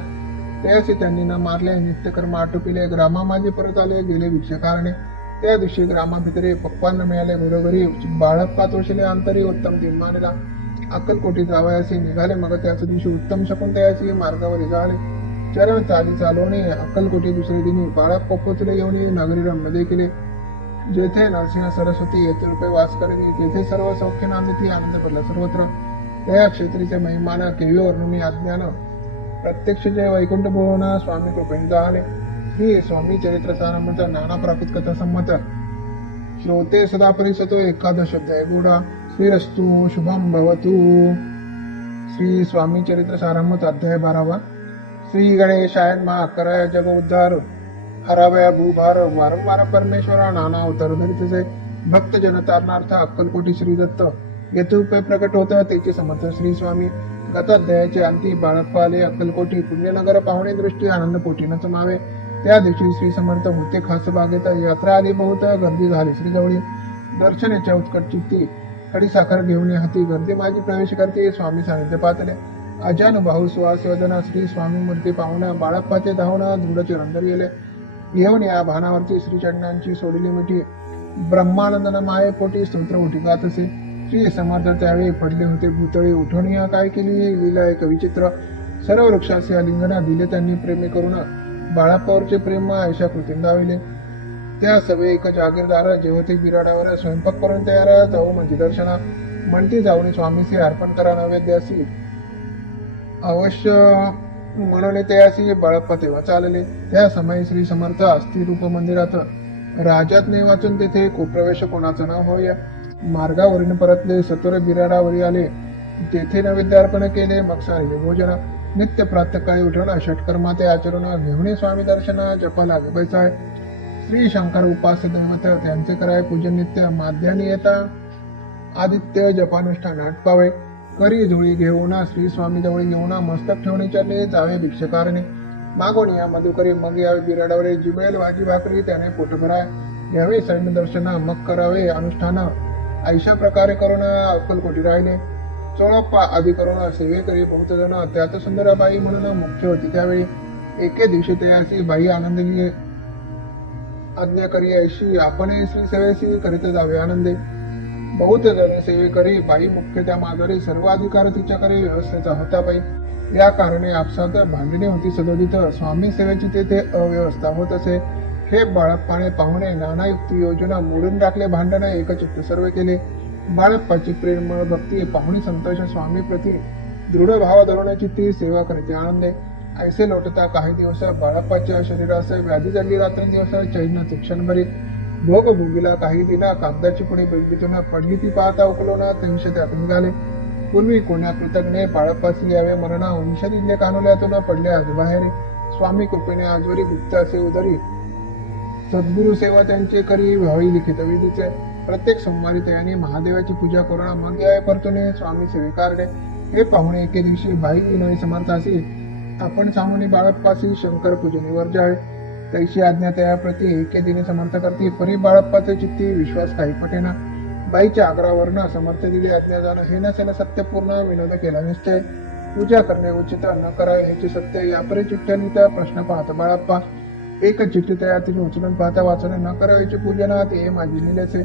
त्याशी त्यांनी न मारले, नित्यकर्म आटोपिले. ग्रामा माझे परत आले गेले भिक्षकारणे. त्या दिवशी ग्रामाभितरे पक्वान मिळाले बरोबरी, बाळप्पा तोषले अंतरी उत्तम दिन मानला. अक्कलकोटी जावयाचे निघाले, मग त्याच दिवशी उत्तम शकून तयाची मार्गावर झाले. चरण चाली चालवणे अक्कलकोटी दुसरे दिनी, बाळप्पा पोचले येऊन नगरी रम्य केले. जेथे नरसिंह सरस्वती येथे रूपे वास करेली, तेथे सर्व सौख्य नांदती आनंद पडला सर्वत्र. त्या क्षेत्रीचे महिमान केवी वर्णुनी अज्ञान, प्रत्यक्ष जय वैकुंठ भुवन स्वामी कृपेने झाले. ही स्वामी चरित्र सारामृत नाना प्राकृत कथा संमत, श्रोते सदा परिसतो एकादश अध्याय गोडा. श्रीरस्तु शुभम भवतु. श्री स्वामी चरित्र सारामृत अध्याय 12. श्री गणेशाय नमः. कराय जग उद्धार, हरावया भूभार, वारंवार परमेश्वरा नाना अवतार धरितसे. भक्त जनतारणार्थ अक्कलकोटी श्री दत्त येथे उपाय प्रकट होत, त्याचे समर्थ श्री स्वामी. गताध्यायाचे अंती बाळप्पा आले अक्कलकोटी, पुण्यनगर पाहुणे दृष्टी आनंद पोटी न समावे. त्या दिवशी श्री समर्थ होते खास बागेत, यात्रा आली बहुत गर्दी झाली श्रीजवळी. दर्शनाच्या उत्कट चित्ती खडी साखर घेऊन हाती, गर्दी माझी प्रवेश करते स्वामी सानिध्य पातले. अजानुबाहू सुवास वदना श्री स्वामी मूर्ती पाहुणा, बाळप्पाचे धावण दृढ चिरंदर गेले. येऊन या भानावरती श्रीचरणांची सोडली मिठी, ब्रह्मानंदन माये पोटी स्तोत्र उठी गात असे. श्री समर्थ त्यावेळी पडले होते भूतळी, उठवून या काय केली लीला एक विचित्र. सर्व वृक्षाचे आलिंगना दिले त्यांनी प्रेमी करून, बाळप्पावरचे प्रेम ऐशा कृतीन दाविले. त्या सवे एक जागीरदार, जेवते बिराडावर स्वयंपाक करून तयार, जाऊ म्हणजे दर्शना. म्हणती जाऊन स्वामीसी अर्पण करा नैवेद्यासी, अवश्य म्हणून तयासी बाळप्पा तेव्हा चालले. त्या समयी श्री समर्थ अस्थिरूप मंदिरात राजात ने वाचून तेथे कुप्रवेश कोणाचा न होय. मार्गावरील परतले, सत्वर बिराडावरी आले, तेथे नैवेद्य अर्पण केले. मग सारे भोजन नित्य प्रातःकाळी उठवणं, षटकर्मा ते आचरण घेऊन स्वामी दर्शन जपा लागे बैसाय. श्री शंकर उपास्य दैवत त्यांचे कराय पूजन नित्य. माध्यानी येता आदित्य जपानुष्ठान आटपावे. करी झोळी घेऊन श्री स्वामी जवळ येऊन मस्तक ठेवणे चालले, जावे भिक्षकारणे. मागून या मधुकरी, मग यावे बिराडावर जिबेल भाजी भाकरी त्याने पोट भराय. घ्यावे सैन्य दर्शन, मग करावे अनुष्ठान. ऐशा प्रकारे करून अक्कलकोटी राहिले. चोळप्पा आदी करून सेवे करी बहुत जण, त्यात सुंदराबाई म्हणून मुख्य होती त्यावेळी. एके दिवशी तयासी बाई आनंदी आज्ञा करी ऐशी, आपण श्री सेवेसी करीत जावे आनंदे. बहुत जण सेवे करी, बाई मुख्य त्या माघारी, सर्व अधिकार तिच्याकडे व्यवस्थेचा होता बाई. या कारणे आपसात भांडणे होती सदोदित, स्वामी सेवेची तेथे अव्यवस्था होत असे. हे बाळप्पाने पाहुणे नाना युक्ती योजना मोडून टाकले, भांडण एकचित्त सर्व केले. बाळप्पाची प्रेमळ भक्ती, पाहुणी संतोष स्वामी प्रती, दृढ भाव धरण्याची ती सेवा करते आनंदे. ऐसे लोटता काही दिवस बाळप्पाच्या शरीरास व्याधी झाली, रात्रंदिवस चैन तीक्षणभरी. भोग भोगीला काही दिना, कागदाची पुढे बैठीतून पडली ती पाहता उकलून तेंश त्यात निघाले. पूर्वी कोण्या कृतज्ञे बाळप्पासी यावे मरणा, वंश दिले कानोल्यातून पडले आज बाहेर. स्वामी कृपेने आजवरी गुप्त असे उदरी सद्गुरु सेवा त्यांचे करी व्हावी लिखित विधीचे प्रत्येक सोमवारी त्याने महादेवाची पूजा करून मग या परतुने स्वामी सेविकारडे हे पाहुणे एके दिवशी बाई विनोई समर्थासी आपण सामुनी बाळप्पासी शंकर पूजनी वर्ज आहे तैशी आज्ञा त्या प्रती एके दिने समर्थ करते परी बाळप्पाचे चित्ती विश्वास काही पटेना बाईच्या आग्रहावरनं समर्थ दिली आज्ञा जाणं हे नसेल सत्यपूर्ण विनोद केला निश्चय पूजा करणे उचित न करावे ह्याचे सत्य यापरी चिठ्ठ्याने त्या प्रश्न पाहत बाळप्पा एक चिठ्ठी तयार उचलून पाहता वाचन न करायची पूजना ते माझी लिहिल्याचे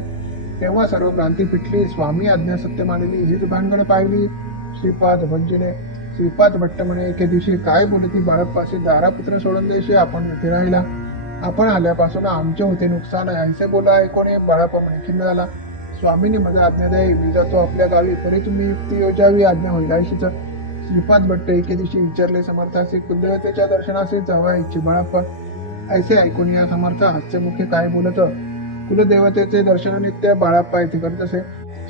तेव्हा सर्व क्रांती पिटली स्वामी आज्ञा सत्य मानली हीच भानगड पाहिली श्रीपाद भंजने श्रीपाद भट्ट म्हणे एके दिवशी काय बोलती बाळप्पाशी दारापुत्र सोडून देशी आपण इथे राहिला आपण आल्यापासून आमचे होते नुकसान ऐसे बोला ऐकोणे बाळप्पा म्हणे खिन्न झाला स्वामीने माझा आज्ञा द्यावी मी जातो आपल्या गावी तरी तुम्ही युक्ती योजावी आज्ञा होईल ऐशीच श्रीपाद भट्ट एके दिवशी विचारले समर्थासी कुलदेवतेच्या दर्शनाशी जावा इच्छे बाळप्पा ऐसे ऐकून या समर्थ हास्यमुखे काय बोलत कुलदेवतेचे दर्शन नित्य बाळप्पा येथे करत असे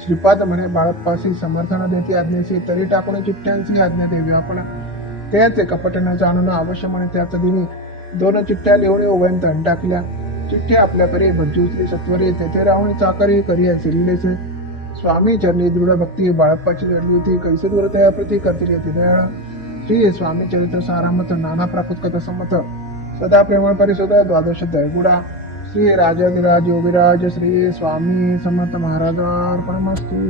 श्रीपाद म्हणे बाळप्पाशी समर्थन देते आज्ञेशी तरी टाकून चिठ्ठ्यांची आज्ञा देवी आपण त्याचे कपट न जाणून अवश्य म्हणे त्याच दिनी 2 चिठ्ठ्या लिहून उभयंत टाकल्या चिठ्ठी आपल्याकडे भज्जी उचली सत्वरे तेथे राहून चाकरी करी असे लिहिलेचे स्वामी चरणी दृढ भक्ती बाळप्पाची लढली होती कैसे दूर त्या प्रती करतील येते दयाळा श्री स्वामी चरित्र सारामत नाना प्राकृत कथा संमत सदा प्रेमळ परिसुद द्वादश दयगुडा श्री राजाधिराज योगिराज श्री स्वामी समर्थ महाराजार्पणमस्तु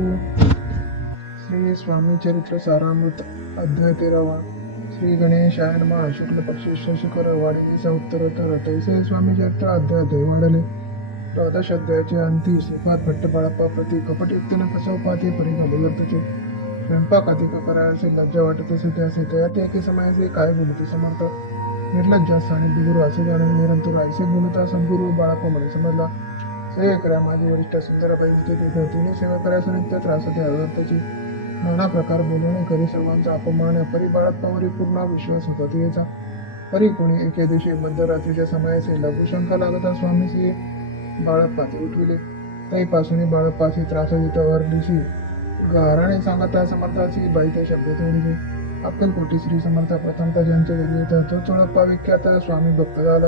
श्री स्वामी चरित्र सारामृत अध्याय 13 श्री गणेशाय नमः शुक्ल पक्ष शिखर वाढीचा उत्तरोत्तर तैसे स्वामी चरित्र अध्याय वाढले द्वादश अध्यायाचे अंती श्रीपाद भट्ट बाळप्पा प्रति कपटयुक्तीने फसव पाहते परी झाले वर्तचे स्वयंपाक अधिक करायचे लज्जा वाटत असे त्याचे त्या एके समयाचे काय बोलते समर्थ निर्लज्जास आणि दुगुरु असे जाणे निरंतर ऐसे बोलता सद्गुरु बाळप्पा म्हणे समजला सेवे करा माझी वरिष्ठ सुंदरबाई होते तिथे तिने सेवा करायचं नित्य त्रास होते अवर्ताची नाना प्रकार बोलणे करी सर्वांचा अपमान परी बाळप्पावरी पूर्ण विश्वास होता तिचा परी कोणी एके दिवशी मध्यरात्रीच्या समयाचे लघुशंका लागता स्वामीशी बाळप्पा ते उठविले त्यापासून बाळप्पाची त्रास वर दिवशी गाराने सांगता समर्थाची बाई त्या शब्दात ओढली अक्कलकोटी श्री समर्थ प्रथमतः ज्यांच्या घरी येतात तो चोळप्पा विख्यात स्वामी भक्त झाला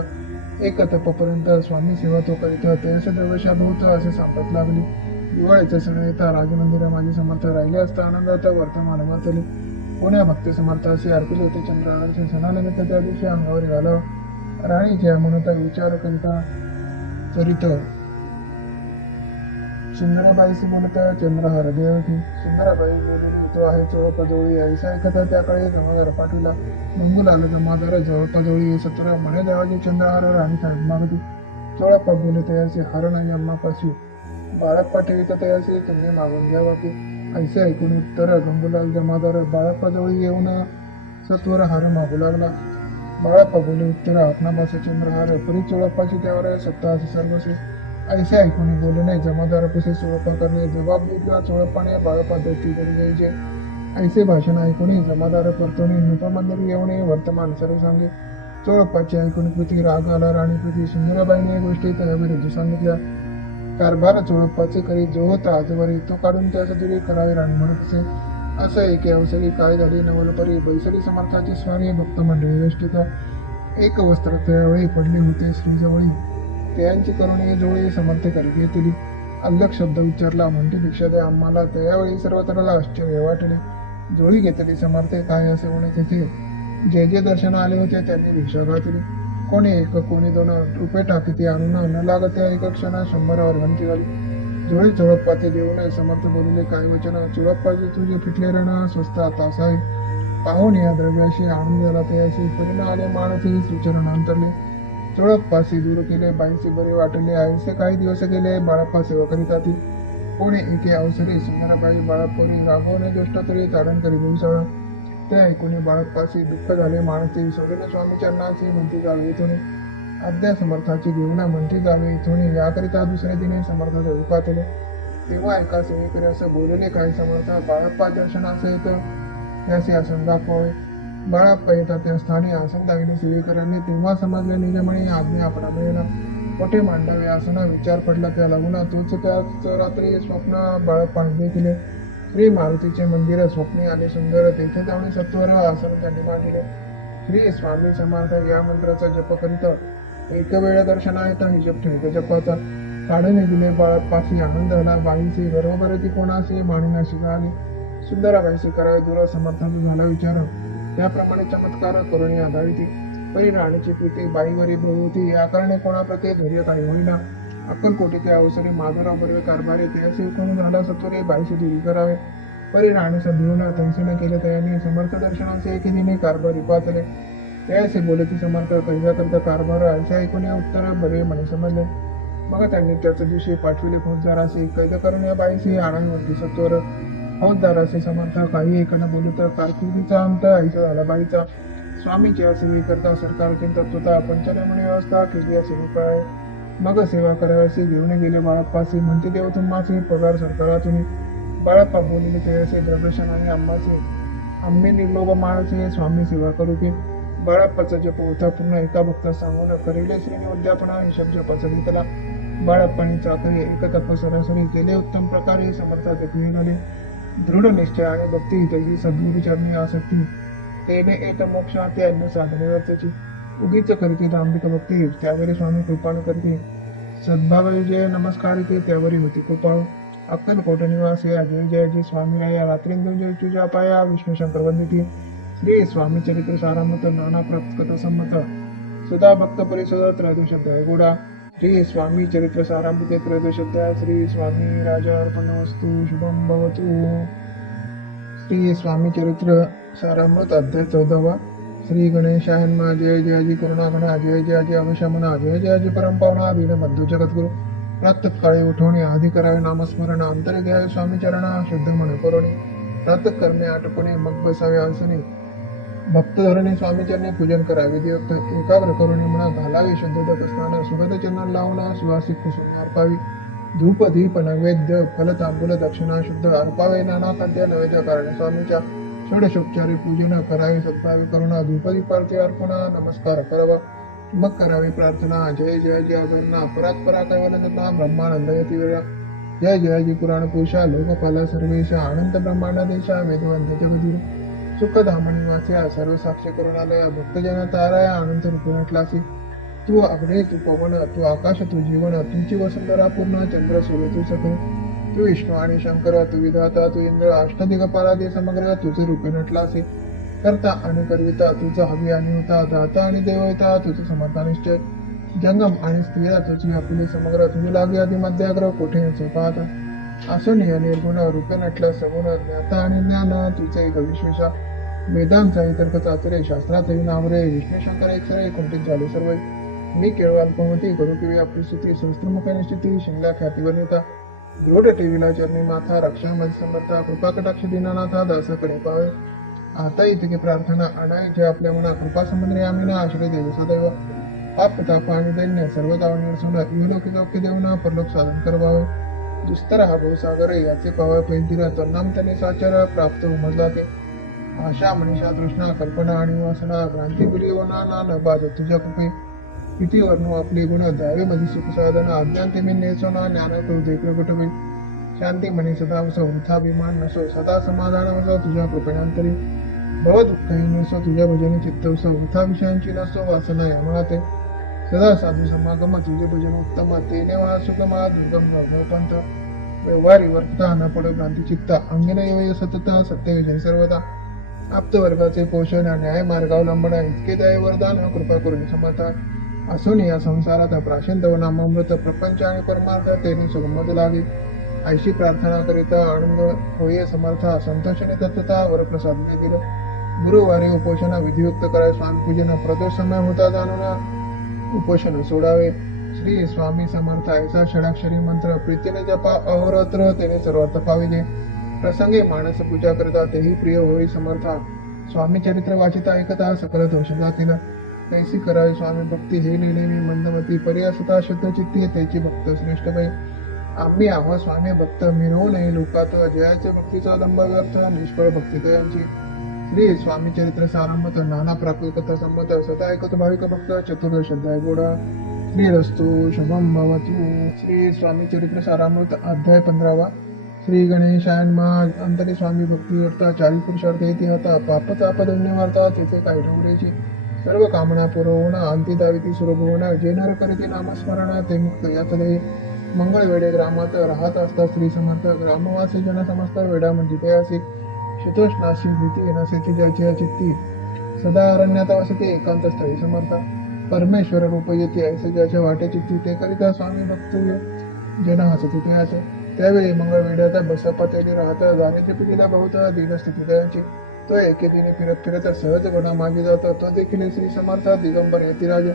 एक तपपर्यंत स्वामी सेवा तो करीत तेरशे द्रव्यशाभूत असे सांगत लागली दिवाळीचा सण येता राजमंदिरा माझे समर्थ राहिले असता आनंदात वर्तमान वर्तले कोण्या भक्त समर्थ असे अर्पिले होते चंद्रावरचे सणानिमित्त त्या दिवशी अंगावर घालावं राणीच्या म्हणता विचार करिता चरित सुंदराबाईशी बोलत चंद्रहार देवकी सुंदराबाई बोलली तो आहे चोळपाजवळी ऐसा ऐकता त्याकडे जमादार पाठविला मंगूल आला जमादार जवळपाजवळी सत्र म्हणे देवाची चंद्रहार राणी साहेब मागती चोळप्पा बोले तयासी हार नाही अम्मापाशी बाळप्पा ठेवित तयासी तुम्ही मागून घ्यावा की ऐसे ऐकून उत्तर गंगूलाल जमादार बाळप्पाजवळी येऊन सत्वर हार मागू लागला बाळप्पा बोले उत्तर आपणापासे चंद्रहार परी चोळप्पाची त्यावर सत्ता असे सर्वसे ऐसे ऐकून बोलू नये जमादार कसे चोळप्पा करणे जबाब दिला चोळप्पाने बाळप्पा दृष्टी करी जायचे ऐसे भाषण ऐकून जमादार परतोनी नृपमंदिरी येऊन वर्तमान सर्व सांगे चोळप्पाची ऐकून कृती राग आला राणी कृती सुंदराबाईने गोष्टी त्याविरुद्ध सांगितल्या कारभार चोळप्पाचे करी जो होता आजवरी तो काढून त्यासाठी करावे राणी म्हणत असे असं एके अवसरी काय झाले नवलपरी बैसरी समर्थाची स्वामी भक्त मंडळी वेष्टिता एक वस्त्र त्यावेळी पडले होते श्रीजवळी त्यांची करुणी जोळी समर्थ करीत येतील अल्लक शब्द उच्चारला म्हणते भिक्षा द्या आम्हाला त्यावेळी सर्वत्राला आश्चर्य वाटले जोळी घेतली समर्थे काय असे होणे तेथे जे जे दर्शन आले होते त्यांनी भिक्षा घातली कोणी एक कोणी 2 रुपये टाकीती आणून न लागत त्या एका क्षणात 100 घंटी झाली जोळी चोळप्पाचे देऊन समर्थ बोलले काय वचन चोळप्पाचे तुझे फिटले रण स्वस्त आता आहे पाहून या द्रव्याशी आनंद झाला त्याशी परिणाम आले माणसे सुचरण अंतरले चोळप्पाशी दूर केले बाईंचे बरे वाटले आयुष्य काही दिवस गेले बाळप्पा सेवा करीत आती कोणी एके अवसरी सुंदराबाई बाळप्पोरी रागवणे गोष्ट तरी ताडण करी दिवसाळा ते ऐकून बाळप्पाशी दुःख झाले माणसे सोडले स्वामी चरणाची म्हणती जावे इथून अद्या समर्थाची घेऊन म्हणती जावे इथून याकरिता दुसऱ्या दिने समर्थाचे उपातले तेव्हा एका सेवेकरी असं बोलले काही समर्थ बाळप्पा दर्शनासहित याचे आसन दाखवावे बाळप्पा येतात त्या स्थानी आसन दागिने सेवेकरांनी तेव्हा समजले निजमणी आज्ञा आपणा मिळेना कोठे मांडावे आसना विचार पडला त्या लागून तोच त्याच रात्री स्वप्न बाळप्पाने देखील श्री मारुतीचे मंदिर स्वप्ने आले सुंदर तेथे जाऊन सत्वर आसन त्यांनी मांडले श्री स्वामी समर्थ या मंत्राचा जप करीत एक वेळ दर्शनात हिशोब ठेवतो जपाचा काढणे दिले बाळापासी आनंद झाला बाईचे बरोबर ती कोणाशी मानिनाशी झाली सुंदर बाईसे करावे दूर समर्थाचा झाला विचार त्याप्रमाणे चमत्कार करून आधारिती परी राणीची प्रीती बाईवरी प्रवृत्ती या कारणे कोणाप्रती धैर्य काही होईना अक्कलकोटी ते अवसरे माधवराव बर्वे कारभारी ते असे कोणी झाला सत्वरे बाईशी दिली करावे परी राणीचा भिवून तैसेने केले त्याने समर्थ दर्शनाचे एकेदिने कारभारी पाचले त्याचे बोलती समर्थ कैसा करता कारभार असे ऐकून या उत्तर बरे म्हणे समजले मग त्यांनी त्याच दिवशी पाठविले फौजदाराशी कैद करून या बाईशी आनंदवंती सत्वर फौजदाराशी समर्थ काही एकानं बोलत कारकिर्दीचा अंत ऐसा झाला बाईचा स्वामीच्या सेवेकरता सरकार तत्वता पंचरमणी व्यवस्था केली असे उपाय मग सेवा कराव्याशी घेऊन गेले बाळप्पाशी म्हणते देव तुम्हाचे पगार सरकारातून बाळप्पा बोलले ते असे प्रदर्शन आणि आंबाचे आम्ही निर्लोभ माळचे स्वामी सेवा करू की बाळप्पाचा जप होता पूर्ण एका भक्ता सांगून करेले श्रेणी उद्यापना हिशोब जपाचा घेतला बाळप्पानी चाकरी एकतप सरासरी केले उत्तम प्रकारे समर्थाचे प्रिय झाले दृढ निश्चय आणि भक्ती त्याची सद्गुरुचरणी आसक्ती तेने एक मोक्षा ते अन्न साधने वर्ताची उगीच करते दांभिक भक्ती त्यावरी स्वामी कृपाण करते सद्भाव विजय नमस्कार ते त्यावरी होती कृपाळू अक्कलकोट निवासी अजय जयजी स्वामी या रात्रींदुंजय तुझ्या पाया विष्णू शंकर वंदिती श्री स्वामी चरित्र सारामत नाना प्राप्त कथा संमत सदा भक्त परिसोद त्रयोदश अध्याय गोडा श्री स्वामी चरित्र सारामृते त्रयोदश अध्याय श्री स्वामी राजा अर्पणवस्तु शुभम भवतु श्री स्वामी चरित्र सारामृत अध्याय 14वा श्री गणेशाय नमः जय जयाजी करुणा गणा जय जयाजी अवशमना जय जयाजी परमपावना अभिन मध्य जगद्गुरु प्रातःकाळी उठवणे आधी करावे नामस्मरण अंतरे घ्यावे स्वामी चरणा शुद्ध मन करुणे प्रातः करणे आटपणे मग बसावे आसने भक्त धरणे स्वामी चरणे पूजन करावे विधियुक्त एकाग्र करुणे म्हणा घालावे शुद्ध दपस्नान सुगंध चंदन लावून सुवासिक कुसुमे अर्पावी धूप दीप नैवेद्य फल तांबूल दक्षिणा शुद्ध अर्पावे नाना खाद्य नैवेद्य करणे स्वामीच्या षोडशोपचारी पूजन करावे सत्कावे करुणा धूपदीपार्थी अर्पण नमस्कार करावा मग करावी प्रार्थना जय जय जय अभरणा परात्परा कैवल्यता ब्रह्मानंद यती वेळा जय जयाजी पुराण पुरुषा लोकपाला सर्वेशा आनंद ब्रह्मांड देशा वेदवंत जगदुरु सुखधाम निवास्या सर्व साक्ष करुणालया भक्तजन ताराया अनंत रूपे नटलासी तू अग्ने तू पवन तू आकाश तू जीवन तुमची वसुंधरा पूर्ण चंद्र सूर्य तू सखे तू विष्णू आणि शंकर तू विधाता तू इंद्र अष्टदिगपालादी समग्र तुझे रूपे नटलासी करता आणि करविता तुझा हवी आणि होता दाता आणि देवता तुझं समर्था निश्चय जंगम आणि स्त्रिया तुझी आपली समग्र तुझी लागे आधी मध्याग्रह कोठे पाहता असून या निर्गुण रूपे नटल्या सगुण ज्ञाता आणि ज्ञान तुझे विश्वेशा वेदांचा तर्क चाचरे शास्त्रातही नावरे विष्णू शंकर एकसरे कुंठित झाले सर्व मी केवळ अल्पमती करू किंवा आपली स्थिती सहस्त्रमुख निश्चिती शिंगला ख्यातीवर नेता दृढ ठेवीला चरणी माथा रक्षामध्ये समर्था कृपा कटाक्ष दिनानाथा दासाकडे पावे आता इतके प्रार्थना आणायचे आपल्या मना कृपा समुद्री आम्ही आश्रय देऊ सदैव पाप ताप आणि दैन्य सर्व दावणीवर सोडा इहलोकी चौकी देऊन परलोक साधन करवावे दुस्तर हा भवसागर याचे पावे पैंतीर तन्नाम त्याने साचर प्राप्त उमजला ते आशा मनीषा तृष्णा कल्पना आणि वासना भ्रांती गुलीवना न बाद तुझ्या कृपे किती वर्णू आपले गुण द्यावे मध्ये सुख साधना अज्ञान ते मी नेसोना ज्ञान करू दे प्रगट होईल शांती मनी सदा वसो वृथाभिमान नसो सदा समाधान वसो तुझ्या कृपेनंतरी भव दुःखही नसो तुझ्या भजनी चित्त वसो वृथा विषयांची नसो वासना यामुळा ते सदा साधू समागम तुझे भजन उत्तम तेने वा सुखमा दुर्गम पंथ व्यवहारी वर्तता न पड भ्रांती चित्ता अंगिन योय सतता सत्य विजय सर्वदा आप्त वर्गाचे पोषण न्याय मार्गावलंबन इतके दय वरदान कृपा करून समर्था असून या संसारात प्राशंत व नामामृत प्रपंच आणि परमार्थ तेने सुगमत लागे ऐशी प्रार्थना करिता आनंद होय समर्था संतोषाने तत्वता वरप्रसादने दिलं गुरुवारी उपोषण विधियुक्त करावे स्वामी पूजन प्रदोष समय होता जाणून उपोषण सोडावे श्री स्वामी समर्थ ऐसा षडाक्षरी मंत्र प्रीतीने जपा अहोरात्र तेने सर्वार्थ पाविले प्रसंगी मानस पूजा करता तेही प्रिय होई समर्था स्वामी चरित्र वाचिता ऐकता सकल दोष जातील कैसी करावी स्वामी भक्ती हे नेहमी मंदमती पर्यासता शुद्ध चित्ती त्याची भक्त श्रेष्ठ बाई आम्ही आव्हा स्वामी भक्त मिरवू नये लोकात जयाचे भक्तीचा लंब व्यर्थ निष्फळ भक्ती यांची श्री स्वामी चरित्र सारामत नाना प्राकृत कथा संमत सदा ऐकत भाविक भक्त चतुर्दश अध्याय गोडा श्री रस्तु शुभम भवतु श्री स्वामी चरित्र सारामृत अध्याय 15वा श्री गणेशाय नमः अंतरी स्वामी भक्ती वर्ता 40 पुरुषार्थ येते होता पाप ताप धन्य वार्ता तिथे काही डोंगरेची सर्व कामना पुरवून अंती दाविती सुरभवून जे नर करीती नामस्मरण ते मुक्त यातले मंगळ वेडे ग्रामात राहत असता श्री समर्थ ग्रामवासी जन समस्त वेडा म्हणजे ते असे शीतोष्णाशी भीती नसेची ज्याची चित्ती सदा अरण्यात वसते एकांत स्थळी समर्थ परमेश्वर रूप येते ऐसे ज्याच्या वाटे चित्ती ते करिता स्वामी भक्त जन हसते ते असे त्यावेळी मंगळ वेड्याचा बसप्पा तेली राहता जाण्याच्या पिढीला बहुत दिनस्थिती त्यांची तो एके दिने फिरत फिरत सहज गुणा मागे जातो तो देखील श्री समर्थ दिगंबर यतिराज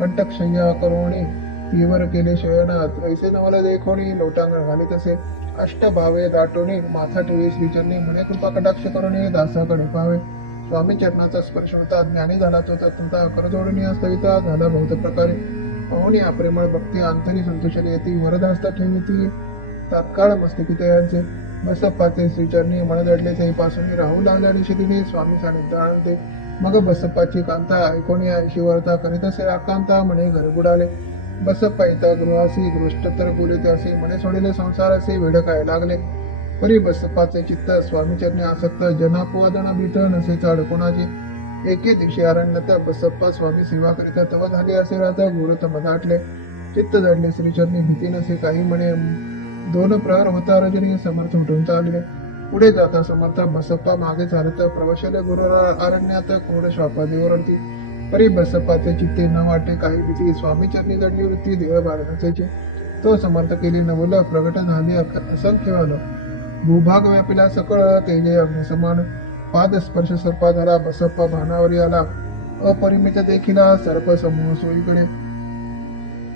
कंटकशय्या करोणी तीवर केले शयनात ऐसे नवल देखोणी लोटांगण घाले तसे अष्टभावे दाटोणी माथा ठेवी श्रीचरणी म्हणे कृपा कटाक्ष करुणी दासाकडे पावे स्वामी चरणाचा स्पर्श होता ज्ञानी झाला तो तत्वता करजोडणी असतविता झाला बहुत प्रकारे पाहुणी प्रेमळ भक्ती अंतरी संतोषाला येती वरदहस्त ठेवी तात्काळ मस्तकी तयांचे बसप्पाचे श्रीचरणी मन दडले पासून राहू लागल्या निशितीने स्वामी सानिध्य आणते मग बसप्पाची कांता ऐकोणी ऐशी वार्ता करीत असे आकांता म्हणे घर बुडाले बसप्पा येता गृहासी गृष्टतर बोलते असे म्हणे सोडिले संसार असे वेळ काय लागले परी बसप्पाचे चित्त स्वामीचरणी आसक्त जनापवादना भीत नसे चाड कोणाची एके दिवशी अरण्यात बसप्पा स्वामी सेवा करिता तव झाले असे राहता घोरत मदाटले चित्त जडले श्रीचरणी भीती नसे काही म्हणे दोन प्रहर होता रजनी समर्थ उठून चालले पुढे जाता समर्थ बसप्पा मागे चालत प्रवशले गुरु अरण्यात क्रोड श्वापादी ओरडती परी बसप्पाचे चित्ते न वाटे काही भीती स्वामीचरणी जडली वृत्ती देह बाळगाचे तो समर्थ केली नवल प्रगट झाले असंख्य आलं भूभाग व्यापिला सकळ तेजे अग्नि समान पाद स्पर्श सर्पा झाला बसप्पा भानावरी आला अपरिमित देखिला सर्प समूह सोयीकडे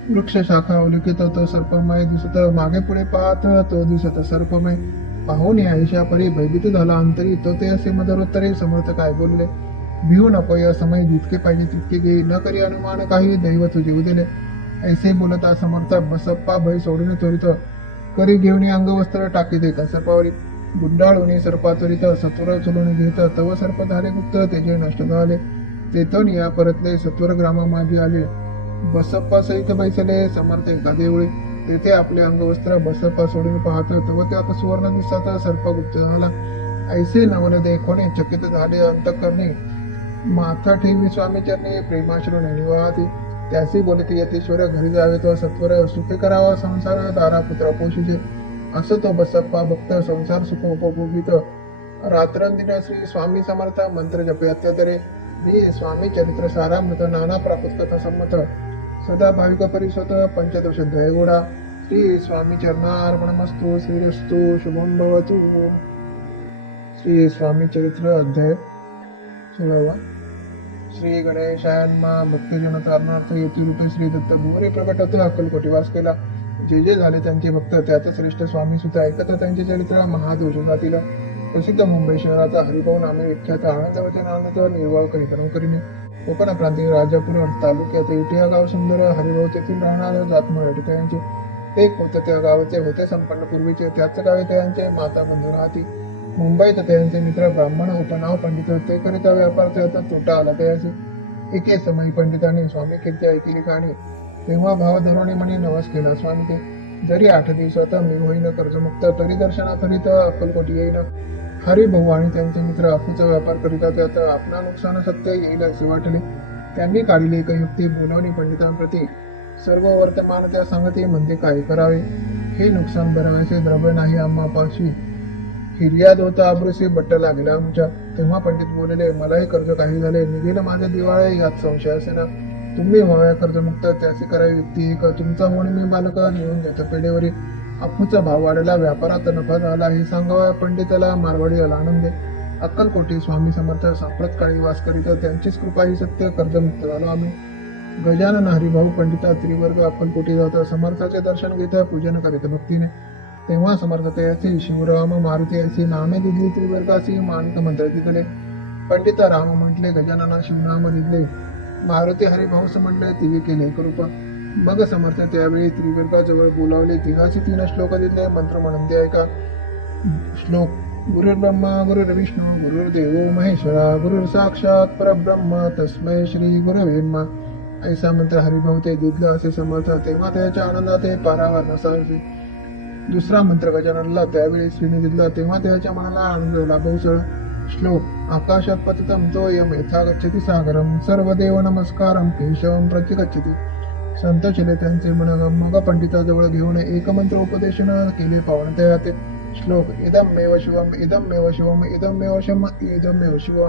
वृक्ष शाखा उल्लेखित तो सर्पमय दिसत मागे पुढे पाहत तो दिसत सर्पमय पाहून आयुष्या परी भयभीत झाला अंतरी तो ते असे मदरोत्तरी समर्थ काय बोलले भिवू नको या समय जितके पाहिजे तितके घे न करी अनुमान काही दैव तुझे दिले ऐसे बोलता समर्थ बसप्पा भय सोडून त्वरित करी घेऊन अंगवस्त्र टाकी देता सर्पावरी गुंडाळून सर्पात्वरित सत्वर चलून घेत तव सर्प झाले गुप्त तेजे नष्ट झाले तेथून या परतले सत्वर ग्रामा माझी आले बसप्पा सहित बैसले समर्थ एका देवळी तेथे आपले अंगवस्त्र बसप्पा सोडून पाहत तव त्यात सुवर्ण दिसता सर्प गुप्त झाला ऐसे नवल देखोने चकित झाले अंतकरणी माथा ठेवी स्वामीचरणी प्रेमाश्रू निवाहती त्यासी बोलते यतीश्वर घरी जावे तो सत्वर सुखे करावा संसार दारा पुत्र पोषिजे असं तो बसप्पा भक्त संसार सुख उपभोगित रात्रंदिन श्री स्वामी समर्थ मंत्र जपे अत्यतरे मी स्वामी चरित्र सारामृत नाना प्राकृत कथा संमत सदा भाविक परिसत पंचदोष दयगुडा श्री स्वामी चरणार्पणमस्तु श्रीरस्तु शुभम भवतु श्री स्वामी चरित्र अध्याय 16 श्री गणेशायन्मा भक्तजन तारणार्थ यतिरूपे श्री दत्त भुवरे प्रकट होते अक्कलकोटी वास केला जे जे झाले त्यांचे भक्त त्यात श्रेष्ठ स्वामी सुद्धा ऐकत त्यांचे चरित्र महादोष जातील प्रसिद्ध मुंबई शहराचा हरिभाऊ नामे विख्यात आनंद वचनानंद निर्वाह करीत करीने कोकण प्रांतीय राजापूर तालुक्यात इटिया गाव सुंदर हरिभाऊ तेथील राहणारे जात मराठी त्यांचे एक होते त्या गावाचे होते संपन्न पूर्वीचे त्याच गावी त्यांचे माता बंधू राहती मुंबईत त्यांचे मित्र ब्राह्मण उपनाव पंडित ते करिता व्यापार त्याचा तोटा आला त्याचे एके समयी पंडितांनी स्वामी कीर्ती ऐकली कहाणी तेव्हा भाव धरोणी म्हणे नवस केला स्वामी ते जरी 8 दिवसात मी होईन कर्जमुक्त तरी दर्शनाकरित अक्कलकोटी येईन हरिभाऊ आणि त्यांचे मित्र अफूचा व्यापार करिता त्यात आपला नुकसान सत्य येईल असे वाटले त्यांनी काढली एक युक्ती बोलवणी पंडितांप्रती सर्व वर्तमान त्या सांगते म्हणते काय करावे हे नुकसान भरावयाचे द्रव्य नाही आम्हापाशी फिर्याद होता आब्रुसी बट्ट लागला आमच्या तेव्हा पंडित बोलले मलाही कर्ज काही झाले निघेल माझ्या दिवाळे यात संशय असे ना तुम्ही व्हाव्या कर्जमुक्त त्याची करावी युक्ती एक तुमचा होणे मी बालक नेऊन घेतो पेढेवरी अफूचा भाव वाढला व्यापारात नफा झाला हे सांगावा पंडिताला मारवाडी आला आनंदे अक्कलकोटी स्वामी समर्थ सांप्रत काळी वास करीत त्यांचीच कृपा ही सत्य कर्जमुक्त झालो आम्ही गजानन हरिभाऊ पंडिता त्रिवर्ग अक्कलकोटी जात समर्थाचे दर्शन घेत पूजन करीत भक्तीने तेव्हा समर्थतेची शिवराम मारुती अशी नामे दिली त्रिवर्गाची माणिक मंत्र दिले पंडिता राम म्हटले गजानना शिवनाम दिले मारुती हरिभाऊस म्हटले तिघे केले कृपा मग समर्थ त्यावेळी त्रिवर्गाजवळ बोलावले तिघाचे 3 श्लोक दिले मंत्र म्हणून ते ऐका श्लोक गुरुर्ब्रह्मा गुरुर्विष्णू गुरुर्देवो महेश्वरा गुरुर साक्षात परब्रह्म तस्मै श्री गुरवे नमः ऐसा मंत्र हरिभाऊ ते दिदलं असे समर्थ तेव्हा त्याच्या आनंदात पारावर नसावे दुसरा मंत्र गजाननला त्यावेळी श्रीने दिला तेव्हा त्याच्या मनाला आनंद झाला बहुसळ श्लोक आकाशात पतितं तोयम यथा गच्छति सागरम सर्वदेव नमस्कारम केशवम प्रतिगच्छति. संत शिले त्यांचे मन मग पंडिताजवळ घेऊन एकमंत्र उपदेशन केले पावणते ते. श्लोक इदमेव शिवम इदमेव शिवम इदमेव शम इदमेव शिव.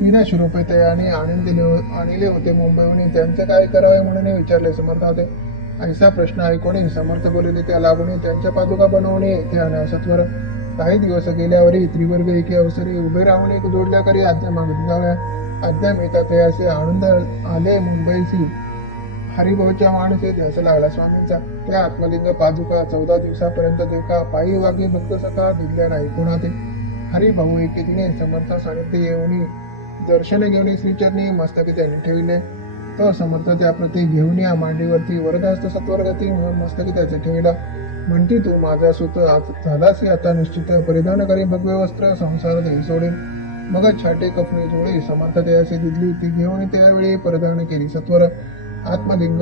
300 रुपये त्याने आणले होते मुंबईहून. त्यांचे काय करावे म्हणून विचारले. समर्थ होते. ऐसा प्रश्न ऐकून समर्थ बोलले त्या लागून त्यांच्या पादुका बनवणे ते आल्या सत्वर. काही दिवस गेल्यावरी त्रिवर्ग एके अवसरी उभे राहून एक जोडल्या करी आज्ञा मागितली जाव्या. आज्ञा मिळतात ते असे आनंद आले मुंबईसी. हरिभाऊच्या माणसे ध्यास लागला स्वामींचा. त्या आत्मलिंग पादुका 14 दिवसापर्यंत देखा पायी वागे भक्त सखा दिल्या नाही कोणा ते. हरिभाऊ एके दिने समर्थ सानिध्य येऊन दर्शन घेऊन श्रीचरणी मस्तकी त्यांनी ठेविले. तो समर्थ त्या प्रती घेऊन या मांडीवरती वरदास्त सत्वरगती मस्तकी त्याचे ठेविला. म्हणती तू माझा सुत झालास आता निश्चित परिधान करी भगवे वस्त्र संसार देही सोडेन. मग छाटे कपणी जोडी समर्थ त्याचे दिली ती घेऊन त्यावेळी परिधान केली सत्वर. आत्मलिंग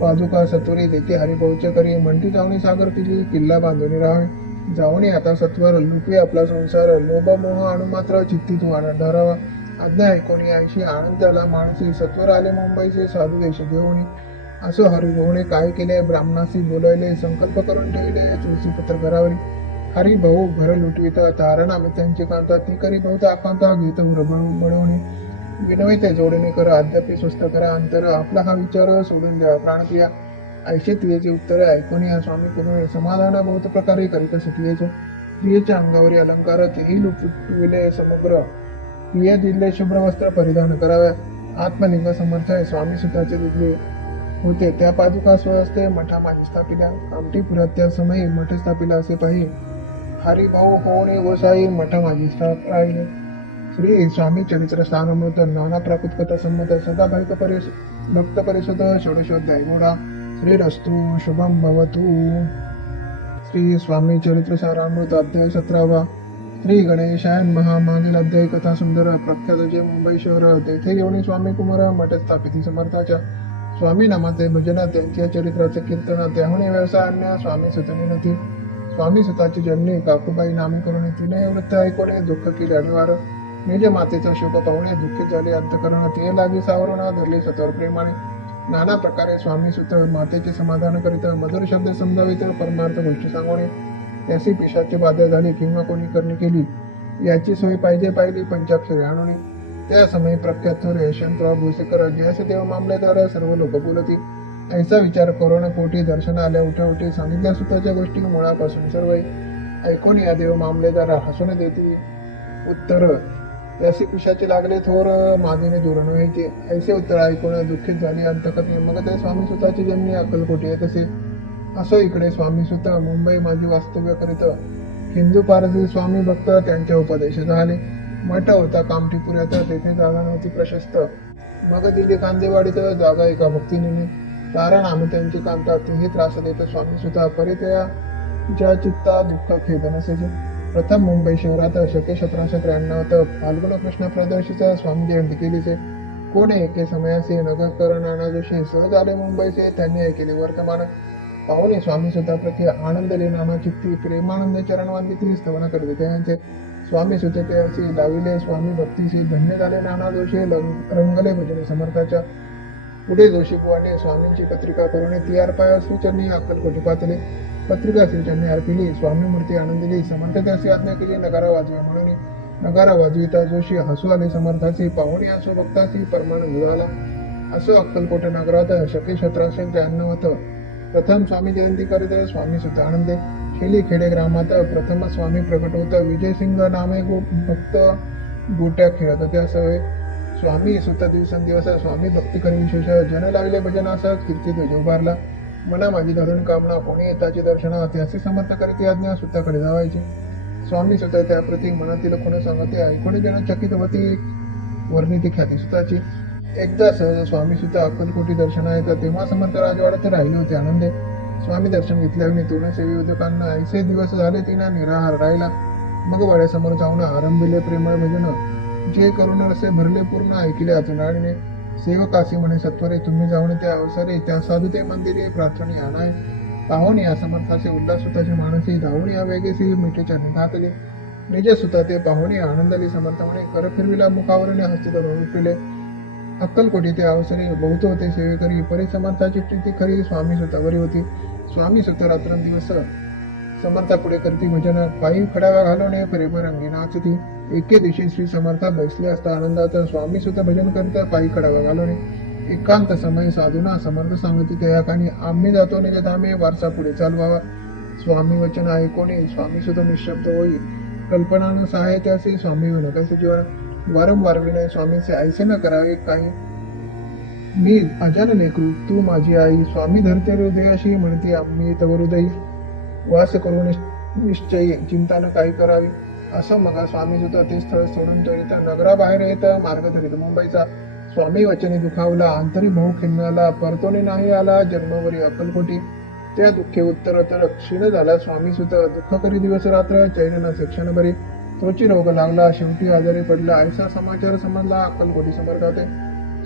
पादुका सत्वरी देखी हरिभाऊच्या करी म्हणती जाऊनी सागर तिची किल्ला बांधून राहावे. जाऊनी आता सत्वर लुटवे आपला संसार लोभ मोह आणून मात्र चित्ती तू आनंद हरावा. आज्ञा 1980 आनंद झाला माणसी सत्वर आले मुंबईचे साधू देश घेऊन. असं हरिभाऊने काय केले ब्राह्मणाशी बोलायले संकल्प करून ठेवले तुळशी पत्र घरावरी. हरिभाऊ घर लुटवित तारण आम्ही त्यांची कांता ती करी बहुता आकांता घेत बळवणे. विनवी ते जोडणे कर अद्यापि स्वस्त करा अंतर आपला हा विचार सोडून द्या प्राणप्रिया. ऐशे तियेचे उत्तर ऐकून या स्वामी पुनवे समाधान बहुत प्रकारे करीत सुटियेचे. प्रियेच्या अंगावरील अलंकार तेही लुटविले समग्र. प्रिय दिले शुभ्र वस्त्र परिधान कराव्या. आत्मलिंग समर्थ आहे स्वामी सुताचे दिले होते. त्या पादुका स्वहस्ते मठा माझी स्थापिल्या. कामठीपुरात त्या समयी मठ स्थापिला असे पाहिजे. हरिभाऊ होणे गोसाई मठा माझी राहिले. श्री स्वामी चरित्र स्थानमृत नाना प्राकृत कथा संमत सदा भक्त परिषद षोडशोध्याय मोडा. श्री रस्तु शुभम भवतु. श्री स्वामी चरित्र सारामृत अध्याय 17वा. श्री गणेशाय महा मागील अध्याय कथा सुंदर प्रख्यात जे मुंबई शहर तेथे येऊन स्वामी कुमार मठ स्थापित समर्थाच्या. स्वामी नामाचे भजन त्यांच्या चरित्राचे कीर्तन त्याहून व्यवसाय अन्य स्वामी सुतने नव्हती. स्वामी सुताची जन्मी काकूबाई नामे करून तिने वृत्त ऐकून दुःख केले अनिवार्य. निज मातेचा शोक पाहुणे दुःखित झाले अंतकरण ते लागी सावरून धरले सत्वर प्रेमाने. नाना प्रकारे स्वामी सुत मातेचे समाधान करीत मधुर शब्द समजावित परमार्थ गोष्टी सांगणे. त्याची पिशाची बाधा झाली किंवा कोणी करणी केली याची सोय पाहिली पंचाक्षरी आणून. त्या समयी प्रख्यात थोर यशवंतराव भोसेकर जयसे देव मामलेदार सर्व लोक बोलती. ऐसा विचार करून पोटी दर्शन आल्या उठ्या सांगितल्या सुताच्या गोष्टी मुळापासून सर्व ऐकून या देव मामलेदार हसून देती उत्तर. त्यासी पिशाचे लागले थोर मादीने दूर व्हायचे. ऐसे उत्तर ऐकून दुःखित झाले अंतकथे. मग ते स्वामी सुताची जन्मी अक्कलकोटी येत असे. असो इकडे स्वामी सुत मुंबई माझी वास्तव्य करीत. हिंदू पारसी स्वामी भक्त त्यांच्या उपदेश झाले. मठ होता कामठीपुऱ्यात तेथे जागा नव्हती प्रशस्त. मग दिली कांदेवाडीत जागा एका भक्तीने. कारण आम्ही त्यांची कांता तेही त्रास देत स्वामी सुता परितया ज्या चित्ता दुःख खेद नसेचे. प्रथम मुंबई शहरात शके 1793 फाल्गुन कृष्ण प्रदर्शीचा स्वामी जयंती केलीचे. कोणी एके समयाचे नगरकर नाना जोशी सहज आले मुंबईचे. त्यांनी ऐकले वर्तमान. पाहुणे स्वामी सुताप्रती आनंदले नाना चित्ती प्रेमानंद चरणवंदिती स्तवन करते त्यांचे. स्वामी सुते ते असे लाविले स्वामी भक्तीशी धन्य झाले नाना जोशी रंगले भजने समर्थाच्या. पुढे जोशी बुवाने स्वामींची पत्रिका करून ती अर्पाया श्रीचरणी अक्कलकोटी पातले. पत्रिका श्रीचरणी अर्पिली. स्वामी मूर्ती आनंदिली. समर्थ त्याची आज्ञा केली नगारा वाजवा म्हणून. नगारा वाजविता जोशी हसू आले समर्थाची. पाहुणे असो भक्ताची परमानंद झाला. असो अक्कलकोट नगरात शके 1793 प्रथम स्वामी जयंती करीत स्वामी सुत आनंदे. शेली खेडे ग्रामात प्रथम स्वामी प्रकट होत. विजयसिंग नामे भक्त गोट्या खेळत त्या सवय. स्वामी सुत दिवसेंदिवस स्वामी भक्ती करी विशेष जन लावले भजनास कीर्ती तुझे उभारला. मना माझी धरून कामना कोणी येताची दर्शना त्याचे समर्थ करीत आज्ञा सुताकडे जावायची. स्वामी सुत त्याप्रती मनातील कोण सांगते ऐकून जन चकित होती वर्णिती ख्याती सुताची. एकदा सहज स्वामी सुत अक्कलकोटी दर्शना येतात तेव्हा समर्थ राजवाड्यात राहिले होते आनंदे. स्वामी दर्शन घेतल्याने तोरण सेवी उद्योगांना ऐसे दिवस झाले तिना निराहार राहिला. मग वाड्यासमोर जाऊन आरंभिले प्रेमळ भजन. जे करून रसे भरले पूर्ण ऐकले अतुलाने. सेवकासी म्हणे सत्वरे तुम्ही जाऊन त्या अवसरे त्या साधुते मंदिरे प्रार्थने आणाय. पाहून या समर्थाचे उल्हास सुताचे मानसी धावून या वेगेसी मिठेच्या निघातले. निज सुता ते पाहुणे आनंदाली समर्थ म्हणे कर फिरविला मुखावरने हस्त धरून उठले. अक्कलकोटी ते अवसरे बहुत होते सेवेकरी परी समर्थाची प्रीती खरी स्वामी सुतावरी होती. स्वामी सुत रात्रंदिवस समर्था पुढे करती भजन पायी खडावा घालवणे परेपर रंगी नाचती. एके दिवशी श्री समर्था बसले असता आनंदात स्वामी सुत भजन करता पायी खडावा घालवणे. एकांत समय साधूना समर्थ सांगती त्या कानी आम्ही जातो निज धामे वारसा पुढे चालवावा. स्वामी वचन ऐकोणे स्वामी सुत निशब्द होई. कल्पना न सहाय त्याचे स्वामी विन कैसे जीवन वारंवार विनय स्वामीचे ऐसे न करावे काही. मी अजान लेकरू तू माझी आई स्वामी धरते हृदय अशी म्हणती आम्ही तव हृदयी वास करू निश्चयी चिंता न काही करावी. असं मग स्वामी सुद्धा ते स्थळ सोडून तो येत नगराबाहेर येत मार्ग धरीत मुंबईचा. स्वामी वचने दुखावला अंतरी भाऊ खिन्नाला परतोने नाही आला जन्मवरी अक्कलकोटी. त्या दुःखे उत्तरोत्तर क्षीण झाला स्वामी सुद्धा दुःख करी दिवस रात्र चैन नसे क्षणभरी. तोची रोग लागला शेवटी आजारी पडला ऐसा समाचार समजला अक्कलकोटी समर्थाचे.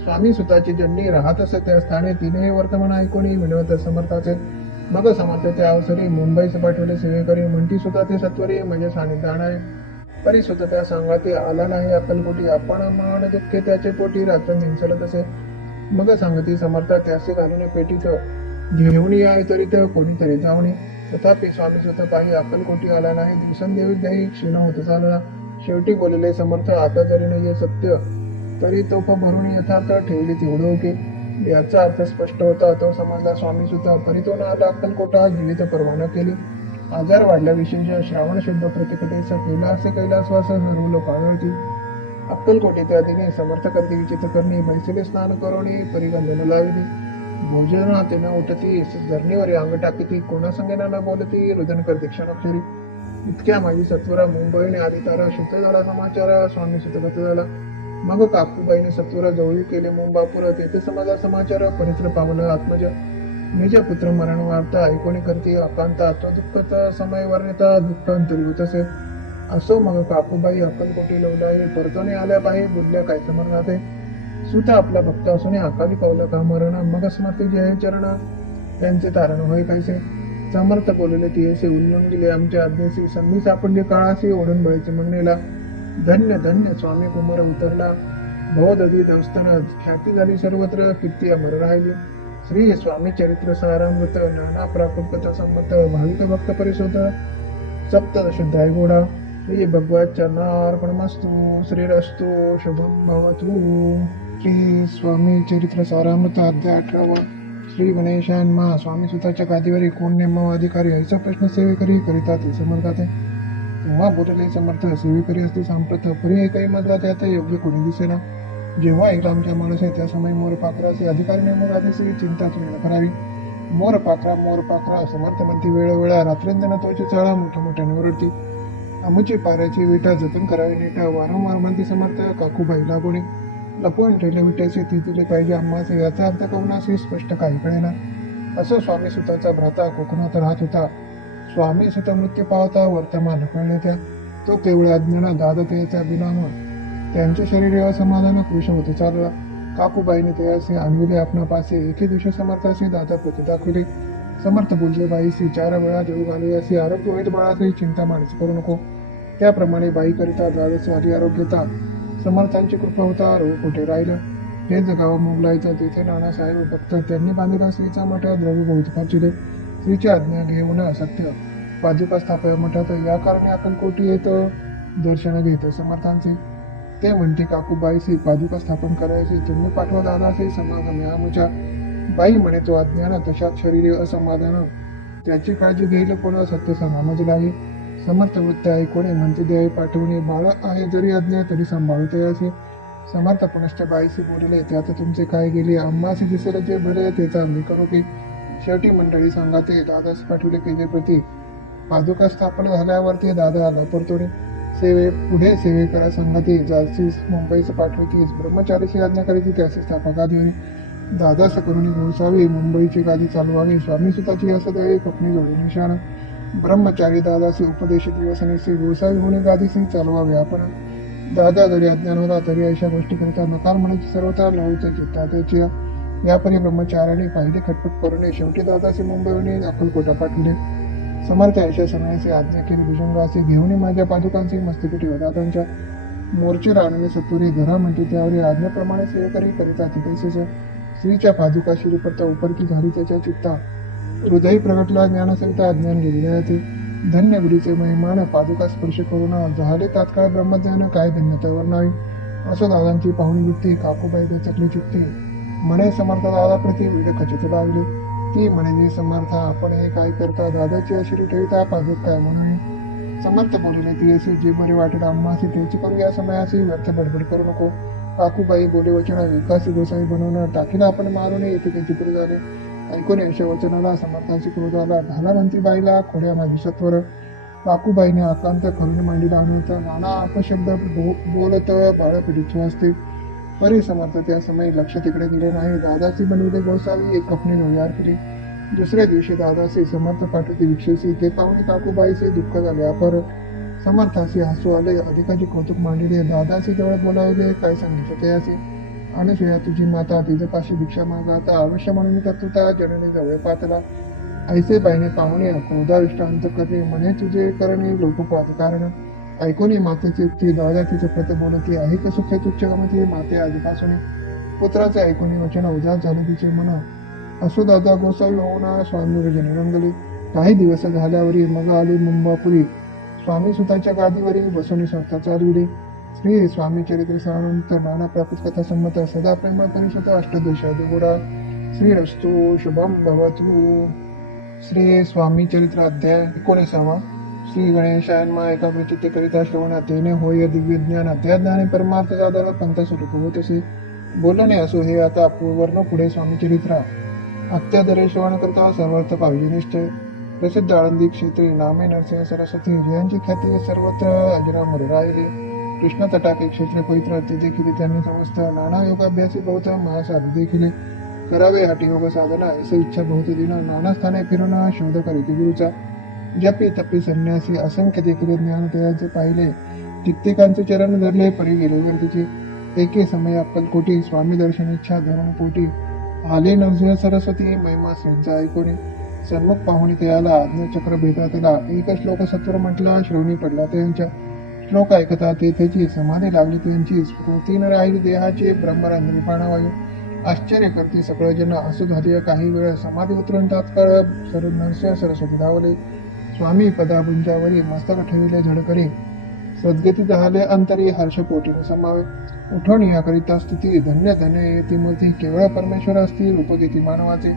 स्वामी सुताची जन्नी राहत असे त्या स्थानी तिने वर्तमान ऐकोणी विनवत समर्थाचे. मग समर्थ त्या अवसरी मुंबईस पाठवले सेवेकरी म्हणती सुद्धा ते सत्वरी म्हणजे सानिध्य आणावे. परी सुद्धा त्या सांगाते आला नाही अक्कलकोटी आपण मान दुःखे त्याचे पोटी रात्र निंचलत असे. मग सांगती समर्थ त्यासे घालून पेटीत घेऊन याय तरी कोणीतरी जाऊनी. तथापि स्वामी सुद्धा काही अक्कलकोटी आला नाही दिवसेंदिवस क्षीण होत चालला. शेवटी बोलले समर्थ आता जरी नाही सत्य तरी तोफ भरून यथार्थ ठेवली तेवढं ओके. याचा अर्थ स्पष्ट होता तो समजला स्वामी सुद्धा परितोन आला अक्कलकोटा जीवित परवाना केली. आजार वाढल्या विशेष श्रावण शुद्ध प्रतिकटेस कैलास कैलासवास सर्व लोक आढळती. अक्कलकोटी त्या दिने समर्थ करती विचित्र करणी बैसले स्नान करोणी परिगंधन लाविली. भोजना तेना उठती धरणीवर अंग टाकीती कोणासंगेना न बोलती रुदन करते क्षणाक्षरी. इतक्या माझी सत्वरा मुंबईने आली तारा शुद्ध झाला समाचार स्वामी सुतगत झाला. मग काकूबाईने सत्वरा जवळी केले मुंबापूर तेथे समजला समाचार परित्र पावलं आत्मज. निज पुत्र मरण वार्ता ऐकोणी करती अकांत आत्मदुःखचा समय वर्णिता दुःख अंतर्भूत असे. असो मग काकूबाई अक्कलकोटी लवलाई परतोने आल्या बाई बुडल्या काय समरणाते. सुता आपला भक्त असून अकाली पावलं का मरण मग स्मरती जय चरण त्यांचे तारण होय कैसे. समर्थ बोलले ती असे उल्लंघन गेले आमच्या आज्ञेसी संधी सापडली काळाशी ओढून बळीचे म्हणणेला. धन्य धन्य स्वामी कुमार उतरला भवदधी दस्तन ख्याती झाली सर्वत्र कीर्ती अमर राहिली. श्री स्वामी चरित्र सारामृत नाना प्राकृत संमत भाविक भक्त परिशोध सप्तशुद्धाय गोडा. श्री भगवत चरणार्पणमस्तु श्रीरस्तु शुभम भवतु. श्री स्वामी चरित्र सारामृत अध्याय 18. श्री गणेशान स्वामी सुताच्या गादीवरी कोण नेमावा अधिकारी ऐसा प्रश्न सेवेकरी करीतात समर्थाते. तेव्हा बोलले समर्थ सेवेकरी असते सांप्रत परी एकही मधला त्यात योग्य कोणी दिसेना. जेव्हा एक आमच्या माणूस आहे त्या समय मोर पाखराचे अधिकारी नेमून आधीची चिंता तुम्ही न करावी. मोर पाखरा समर्थ म्हणती वेळोवेळा रात्रंदिन तोची चाळा मोठ्या मोठ्याने ओरडती. आमुची पाऱ्याची विटा जतन करावी नीट वारंवार म्हणती समर्थ काकूबाई लागोणी. लपवून ठेवले विटायचे ती दिले पाहिजे आम्हाचे याचा अर्थ कवनाशी स्पष्ट काही कळेना. असं स्वामी सुताचा भ्राता कोकणात राहत होता. स्वामी सुत मृत्यू पावता वर्तमान कळले त्या. तो केवळ अज्ञाना दादतेचा बिनाम त्यांचे शरीर असमाधान कृश होते चालला. काकूबाईने त्याचे आणविले आपणा पासे एके दिवशी समर्थाशी दादा प्रति दाखविले. समर्थ बोलले बाईसी 4 वेळा जेवू घाले असे आरोग्य होईल बाळाची चिंता माणूस करू नको. त्याप्रमाणे बाई करिता द्वादशी आधी आरोग्यता समर्थांची कृपा होता रोग कुठे राहिलं. हे जगाव मोगलायचं तेथे नानासाहेब भक्त त्यांनी बांधलेला श्रीचा मठ द्रव्य बहुत खर्चिले. श्रीची आज्ञा घेऊन सत्य पादुका स्थापय मठात या कारणे अक्कलकोटी येत दर्शन घेत समर्थांचे. ते म्हणते काकूबाईसी पादुका स्थापन करायची तुम्ही पाठवा दादाचे समागम आमच्या. बाई म्हणे तो अज्ञान तशात शरीर असमाधान त्याची काळजी घ्यायला कोणा सत्य सांगामज लागे. समर्थ वृत्त ऐकोणे म्हणते देवी पाठवणे बाळ आहे जरी अज्ञा तरी सांभाळते असे. समर्थ पुनश्च बाईशी बोलले त्यात तुमचे काय गेले आम्हाशी दिसेल जे बरे ते चांगले करू की. शेवटी मंडळी सांगाते दादास पाठवले केले प्रती पादुका स्थापन झाल्यावरती दादा आला परतोडे. पुढे सेवेकरा सांगते जासीस मुंबईस पाठवतीस ब्रह्मचारीची आज्ञा करीती त्याचे स्थापकाधिकारी दादास करुणी गोसावी मुंबईची गादी चालवावी. स्वामी सुताची असं दळे कपणी जोडून निशाण ब्रह्मचारी दादासी उपदेशित व्यसनेसी गोसावी होणे गादीसी चालवावे आपण. दादा जरी अज्ञान होता तरी अशा गोष्टी करिता नकार म्हणायची सर्वथा लढूचे चित्ता त्याची. यापरी ब्रह्मचार्याने पाहिले खटपट करूने शेवटी दादासी मुंबईने अक्कलकोटा पाठवले. समर्थ अशा समयाचे आज्ञा केली भुजंगाचे घेऊन माझ्या पादुकांचे मस्तकी ठेवता त्यांच्या मोर्चे राणीने सत्वरे धरा म्हणते त्यावर आज्ञेप्रमाणे सेवेकरी करिता तैसेच स्त्रीच्या पादुका शिरीपर्यंत उपरती झाली त्याच्या चित्ता हृदय प्रगटला ज्ञानासहित अज्ञान गेलेले ते धन्य गुरुचे महिमान पादुका स्पर्श करून झाले तात्काळ ब्रह्मज्ञान काय धन्यतेवर नाही असो दादांची पाहुणी युक्ती काकूबाई चकली चुकती म्हणे समर्थ दादा प्रति विड खचित लागले ती म्हणे समर्थ आपण हे काय करता दादाची अशी ठेवता पादुक काय म्हणून समर्थ बोलले ती असे जे बरे वाटेल आम्हासी त्याची करू या समयासी व्यर्थ बडबड करू नको काकूबाई बोले वचना विकासी गोसाई बनवून टाकीला आपण मारून येते त्याची पुढे झाले ऐकून अशा वचनाला समर्थाची क्रोध आला घाला म्हणती बाईला खोड्या माझ्यासत्वर काकूबाईने आकांत करून मांडीला आणत नाना अपशब्द बोलत बाळपिढीचे असते परी समर्थ त्या समयी लक्ष तिकडे दिले नाही दादाची बनविले गोसावी एक कपणे नव्यार केली दुसऱ्या दिवशी दादाचे समर्थ पाठवते विक्षेसी ते पाहुणे काकूबाईचे दुःख झाले अपर समर्थाशी हसू आले अधिकाची कौतुक मांडले दादाचे जवळ बोलावले काय सांगितले ते असे अनुसया तुझी माता तिच्यापाशी भिक्षा मागा आता अवश्य म्हणून तत्वता जनने जवळ पातला ऐसे बाईने पाहुणे क्रोधाविष्ट अंत करणे म्हणे तुझे करणे लोकपात कारण ऐकून मातेचे ती दादा तिचे प्रत बोलते आहे का सुखे तुच्छ गमती माते आधीपासून पुत्राचे ऐकून वचन उदास झाले तिचे मन असो दादा गोसावी होऊन स्वामी रजनी रंगले काही दिवस झाल्यावरी मग आली मुंबापुरी स्वामी सुताच्या गादीवरील बसवणी संस्था चालविली श्री स्वामी चरित्र सानंत नाना प्राप्त कथा संमत सदा प्रेम परिषद अष्टदश गोडा श्री रस्तु शुभम भवतु श्री स्वामी चरित्र अध्याय 19 श्री गणेशायनमा एकाग्रचित्ते करिता श्रवण तेने होय दिव्य ज्ञान अध्यात्माने परमार्थ साधन पंथ स्वरूप होत असे बोलणे असो हे आता वर्ण पुढे स्वामी चरित्र अत्यादरे श्रवण करता सर्वर्थ पाहिजे निश्चय प्रसिद्ध आळंदी क्षेत्री नामे नरसिंह सरस्वती जयांची ख्याती सर्वत्र अजरामर राहिले कृष्ण तटाके क्षेत्र पवित्र ते देखील त्यांनी समस्त नाना योगाभ्यासी बहुत महासाधू देखील करावे हठी योग साधना असे इच्छा बहुत दिन नाना स्थाने फिरून शोध करीत गुरुचा जपी तपी संन्यासी असंख्य देखील ज्ञान त्याचे पाहिले कित्येकांचे चरण धरले परी गेले गर्दीचे एके समय अक्कलकोटी स्वामी दर्शन इच्छा धरून पोटी आले नरसिंह सरस्वती महिमा श्रींचा ऐकोणी सन्मुख पाहुणे त्याला आज्ञाचक्र भेटा त्याला एक श्लोक सत्वर म्हटला श्रवणी पडला त्यांच्या श्लोक ऐकता ते त्याची समाधी लागली त्यांची स्फूर्ती न राहिली देहाची ब्रह्मरंजनी प्राणवायू आश्चर्य करते सगळं जन असू झाले काही वेळ समाधी उतरून तात्काळ नरसिंह सरस्वती धावले स्वामी पदाभुंजावरी मस्तक ठेविले झडकरी सद्गती झाले अंतरी हर्ष पोटीने समावे उठवणी याकरिता स्थिती धन्य धन्य येती मध्ये केवळ परमेश्वर असती रूपगीती मानवाचे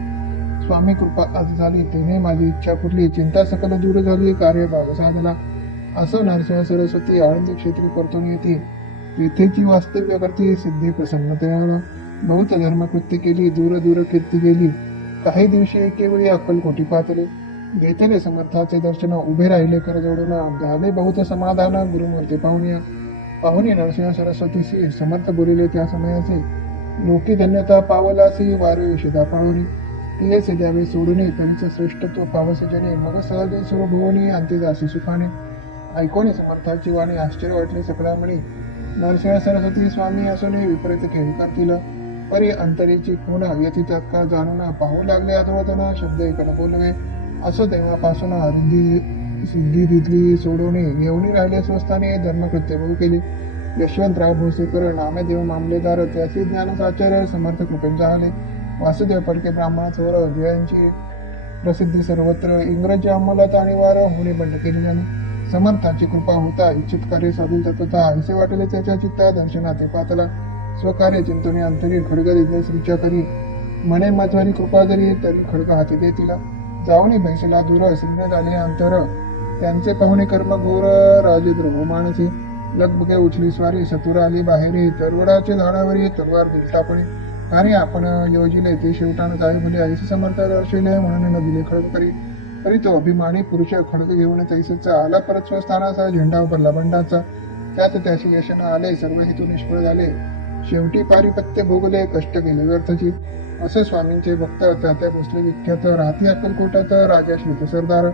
स्वामी कृपा आज झाली तेने माझी इच्छा पुरली चिंता सकल दूर झाली कार्य भाग साधला असं नरसिंह सरस्वती आळंदी क्षेत्री परतून येते तेथेची वास्तव्य करते सिद्धी प्रसन्नतेला बहुत धर्मकृत्य केली दूर दूर कीर्ती गेली काही दिवशी एकेवेळी अक्कलकोटी पातले घेतले समर्थाचे दर्शन उभे राहिले कर जोडून झाले बहुत समाधान गुरुमूर्ती पाहुणे नरसिंह सरस्वतीशी समर्थ बोलिले त्या समयाचे लोकी धन्यता पावलासी वारे यशदा पाहुणी तेच द्यावे सोडून त्यांचे श्रेष्ठत्व पावसे जने मग सहज सुरभुवनी अंत्यदासी सुखाने ऐकोणी समर्थाची वाणी आश्चर्य वाटले सकळा म्हणे नरसिंह सरस्वती स्वामी असून विपरीत खेळ करतील परी अंतरीची खूण यती तत्काळ जाणून पाहू लागले अथवा शब्द ऐकला बोलवे असं तेव्हापासून सिद्धी दिली सोडवणे येऊनी राहिले स्वस्ताने धर्मकृत्य बहु केली यशवंतराव भोसेकर नामेदेव मामलेदार त्याचे ज्ञानसाचार्य समर्थ कृपेन झाले वासुदेव फडके ब्राह्मण थोर जयांची प्रसिद्धी सर्वत्र इंग्रजी अंमलात आणीवार होणे बंड केले जाणे समर्थाची कृपा होता इच्छित कार्य साधून तथा ऐसे वाटले त्याच्या चित्ता दर्शनाते पातला स्वकार्य चिंतने अंतरी खडग दिले श्रीच्या करी मने मध्वारी कृपा जरी तरी खडग हाती दे तिला जाऊनी भैसला दूर सिंह झाले अंतर त्यांचे पाहुणे कर्म घोर राजेद्रोह माणसे लगबगे उठली स्वारी सतुर आली बाहेरी तरवडाच्या झाडावरी तलवार दिलतापणे कार्य आपण योजिले ते शेवटानं काय भले ऐसे समर्थ दर्शविले म्हणून न दिले खडग करी तरी तो अभिमानी पुरुष खडग घेऊन तैसेच आला परत स्वस्थानाचा झेंडा उभरला बंडाचा त्यात त्याशी यश न आले सर्व हेतू निष्फळ झाले शेवटी पारिपत्य भोगले कष्ट केले व्यर्थची असे स्वामींचे भक्त त्या बसले विख्यात राहती अक्कलकोटात राजा श्रीत सरदार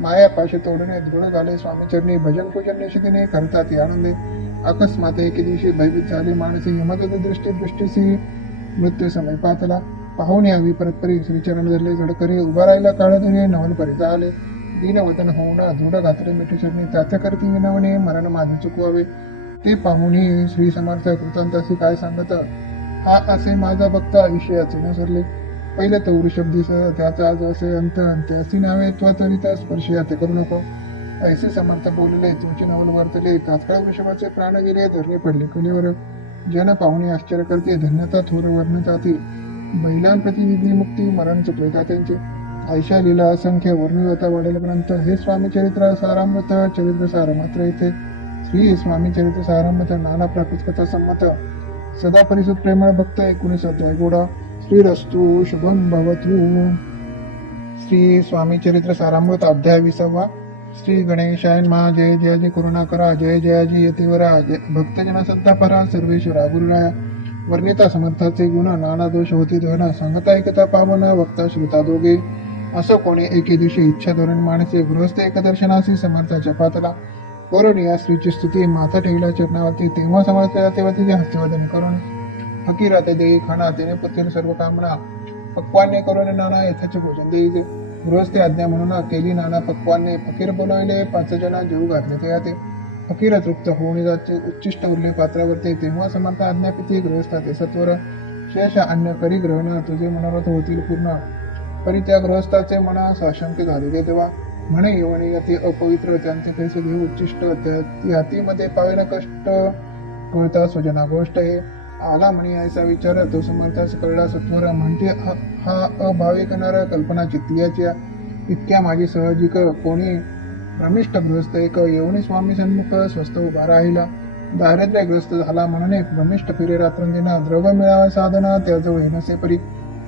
माया पाशे तोडणे दृढ झाले स्वामीचरणी भजन पूजन निशितीने करतात आनंदे अकस्मात एके दिवशी भयभीत झाले माणसे यमगत दृष्टीसी मृत्यू समय पातला पाहुणे हवी परतपरी श्रीचरण धरले झडकरी उभा राहिला काळ धरे नवल परी आले दीनवदन होऊन धूड घातले मिठी चरणी, त्याच्या करती विनवणे मरण माझे चुकवावे. ते पाहुणी श्री समर्थ कृतांतासी काय सांगत, हा असे माझा भक्त विषयाचे न सरले. पहिले तो वृषभ दिस, त्याचा आज असे अंत, त्यासी नावे त्वरित स्पर्श ते करू नको. ऐसे समर्थ बोलले, तुमचे नवल वर्तले, तात्काळ वृषभाचे प्राण गेले, धरणे पडले कलेवर. जन पाहुणे आश्चर्य करते, धन्यता थोर वर्ण जाती, बैलांप्रती विघ्नी मुक्ती, मरण चुकले का त्यांचे. ऐशा लीला असंख्य वर्णवता वाढेल ग्रंथ, हे स्वामी चरित्र सारामृत, चरित्र सार मात्र येथे. श्री स्वामी चरित्र सारामृत, नाना प्राकृत कथा संमत, सदा परिसुत प्रेमळ भक्त, 19 अध्याय गोडा. श्रीरस्तु शुभम भवतु. श्री स्वामी चरित्र सारामृत अध्याय 20. श्री गणेशाय नमः. जय जयाजी करुणाकरा, जय जयाजी यतिवरा, भक्तजना संतापरा, सर्वेश्वरा गुरुराया. वर्णिता समर्थाचे गुण, नाना दोष होते धन, सांगता ऐकता पावन, वक्ता श्रुता दोघे. असं कोणी एके दिवशी इच्छा धोरण माणसे, गृहस्थ एकदर्शनासी समर्थाच्या पातला. करून या स्त्रीची स्तुती, माथा ठेवला चरणावरती, तेव्हा समर्थाच्या तेव्हा तिचे हस्तवदन करून. फकीरा ते देई खाना, तेने पुत्र सर्व कामना, पक्वाने करून नाना यथाचे भोजन देईजे. गृहस्थी आज्ञा म्हणून केली नाना पक्वाने, फकीर बोलावले 5 जना जेऊ घातले ते याते. फकीर तृप्त होऊन जाते, उच्चिष्ट उरले पात्रावरते, तेव्हा समर्थ आज्ञापिती गृहस्था ते सत्वर. शेष अन्य करी ग्रहण, तुझे मनोरथ होतील पूर्ण. परी त्या गृहस्थाचे मना साशंक झालेले तेव्हा. म्हणे येवणे याती अपवित्र, त्यांचे पैसे घेऊ उच्चिष्ट, यातीमध्ये पावेना कष्ट, कळता स्वजना गोष्ट हे. आला म्हणे ऐसा विचार, तो समर्थास कळला सत्वर. म्हणते हा अभाविक नर, कल्पना चित्तियाची, इतक्या माझी सहजिक. कोणी रमिष्ठ गृहस्थ एक, येऊन स्वामी सन्मुख स्वस्थ उभा राहिला. दारिद्र्यग्रस्त झाला म्हणून ब्रह्मिष्ठ फिरे रात्रंदिना, द्रव्य मिळावा साधना, त्याजवळ नसे परी.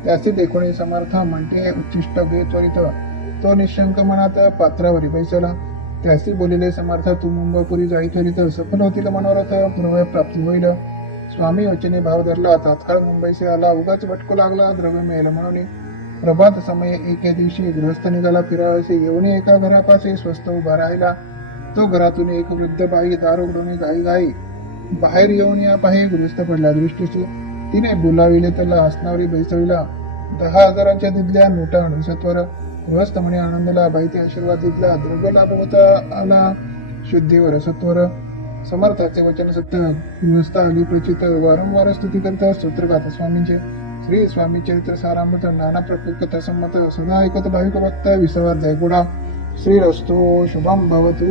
त्याचे देखणे समर्थ, म्हणते उच्चिष्ट घे त्वरित. तो निशंक मनात पात्रावरी बैसला. त्यासी बोलिले समर्थ, तू मुंबपुरी जाई त्वरित, सफल होतील मनोरथ, पूर्व प्राप्ती होईल. स्वामी वचने भाव धरला, तात्काळ मुंबईसे आला. उगाच भटकू लागला, द्रव्य मिळेल म्हणून. प्रभात समय एके दिवशी गृहस्थ निघाला फिरावसे, येऊन एका घरापाशी स्वस्थ उभा राहिला. तो घरातून एक वृद्ध बाई दार उघडून गाई गाई बाहेर येऊन या पाही गृहस्थ पडला दृष्टीची. तिने बोलाविले त्याला, हसनावरी बैसविला. 10,000च्या दिदल्या नोटा आणून सत्वर. गृहस्थ म्हणे आनंदला, बाईचे आशीर्वाद दिला. द्रव्य लाभ होता आला शुद्धीवर सत्वर. समर्थाचे वचन सत्य, गृहस्थ आली प्रचित, वारंवार स्तुती करता स्तोत्र गाथा स्वामींचे. श्री स्वामी चरित्र सारामृत, नाना प्रकृत कथा संमत, सदा ऐकत भाविक भक्त, 20 अध्याय गोडा. श्रीरस्तु शुभम भवतु.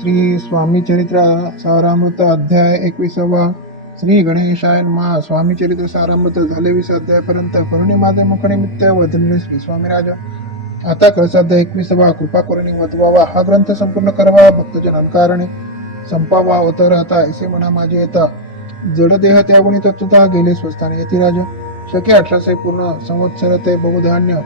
श्री स्वामी चरित्र सारामृत अध्याय 21. श्री गणेशाय नमः. स्वामी चरित्र सारामृत झाले 20 अध्यायापर्यंत. करुणी माझे मुखनिमित्त वदनले श्री स्वामी राजा. आता कळसाध्याय 21. कृपा करुणी वतवावा, हा ग्रंथ संपूर्ण करावा भक्तजनांकारणे. संपावा अवतर आता ऐसे म्हणा माझे येता, जडदेह त्यागुणी तत्वता गेले स्वस्थाने येती राज. शके 1800 पूर्ण संवत्सर ते बहुधान्य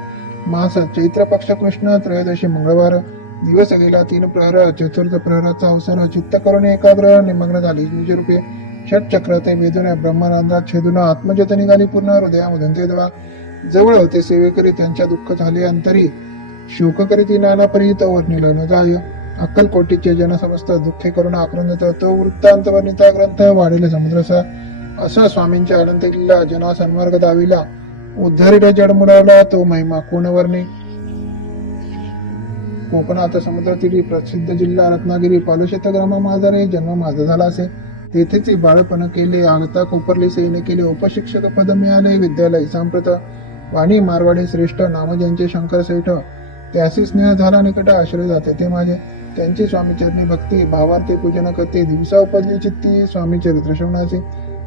मास, चैत्र पक्ष कृष्ण त्रयोदशी मंगळवार. दिवस गेला 3 प्रहर, चतुर्थ प्रहराचा अवसर. चित्त करून एकाग्र निमग्न झाली निज रूपे. षटचक्र ते वेदून ब्रह्मानंदात छेदून, आत्मज्योत निघाली पूर्ण हृदयामधून ते देवा. जवळ होते सेवेकरी, त्यांच्या दुःख झाले अंतरी. शोक करीती नाना परी, तो वर्णिल न जाय. अक्कलकोटीचे जन समस्त दुःखे करून आक्रंदत, तो वृत्तांत वर्णिता ग्रंथ वाढेल समुद्रसा. असं स्वामींच्या अनंत लीला, जना सन्मार्ग दाविला. उद्धरीला जड मुडावला, तो महिमा कोण वर्णी. कोकणात समुद्रतीरी प्रसिद्ध जिल्हा रत्नागिरी. पालुशेत ग्राम माझा रे, जन्म माझा झाला असे. तेथेच बाळपण केले, आगता कोपरले सैन्य केले. उपशिक्षक पद मिळाले, विद्यालय सांप्रत. वाणी मारवाडी श्रेष्ठ, नाम ज्यांचे शंकर सेठ. त्याशी स्नेह झाला निकट, आश्रय जाते ते माझे. त्यांची स्वामी चरणी भक्ती, भावार्थी पूजन करते. दिवसा उपजली चित्ती, स्वामी चरित्र श्रवणाचे.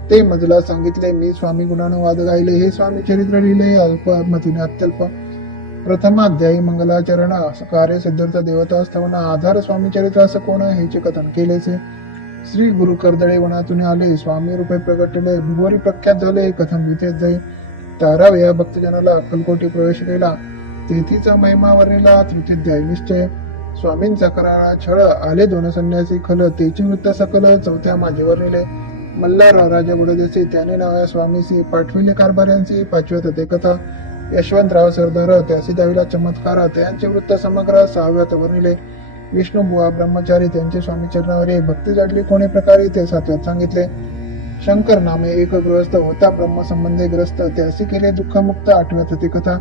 ते मजला सांगितले, मी स्वामी गुणानं वाद गायले. हे स्वामी चरित्र लिहिले, अल्पमतीने अत्यल्प. प्रथमाध्यायी मंगलाचरण, कार्य सिद्धार्थ देवता स्तवन. आधार स्वामी चरित्र असं कोण, हेचे कथन केलेचे. श्री गुरु कर्दळे वनातून आले, स्वामी रूपे प्रगटले. भुवरी प्रख्यात झाले, कथन वितेत जाई. 13व्या भक्तजनाला अक्कलकोटी प्रवेश केला. तेथीचा महिमा वर्णिला, तृतीध्याय निश्चय. स्वामींचा कराळा छळ, आले 2 संन्यासी खल. तेची वृत्त सकल, 4थ्या माझे वर्णिले. मल्हार राजा बुडदेसी, त्याने नाव्या स्वामीसी. पाठविले कारभाऱ्यांशी, 5व्यात ते कथा. यशवंतराव सरदार, त्यासी दाविला चमत्कार. त्यांचे वृत्त समग्र, 6व्यात वर्णिले. विष्णुबुवा ब्रह्मचारी, त्यांचे स्वामी चरणावरे. भक्ती जाडली कोणे प्रकारे, ते 7व्यात सांगितले. शंकर नामे एक गृहस्थ, होता ब्रह्म संबंधे ग्रस्त. त्यासी केले दुःखमुक्त, 8व्यात ते कथा.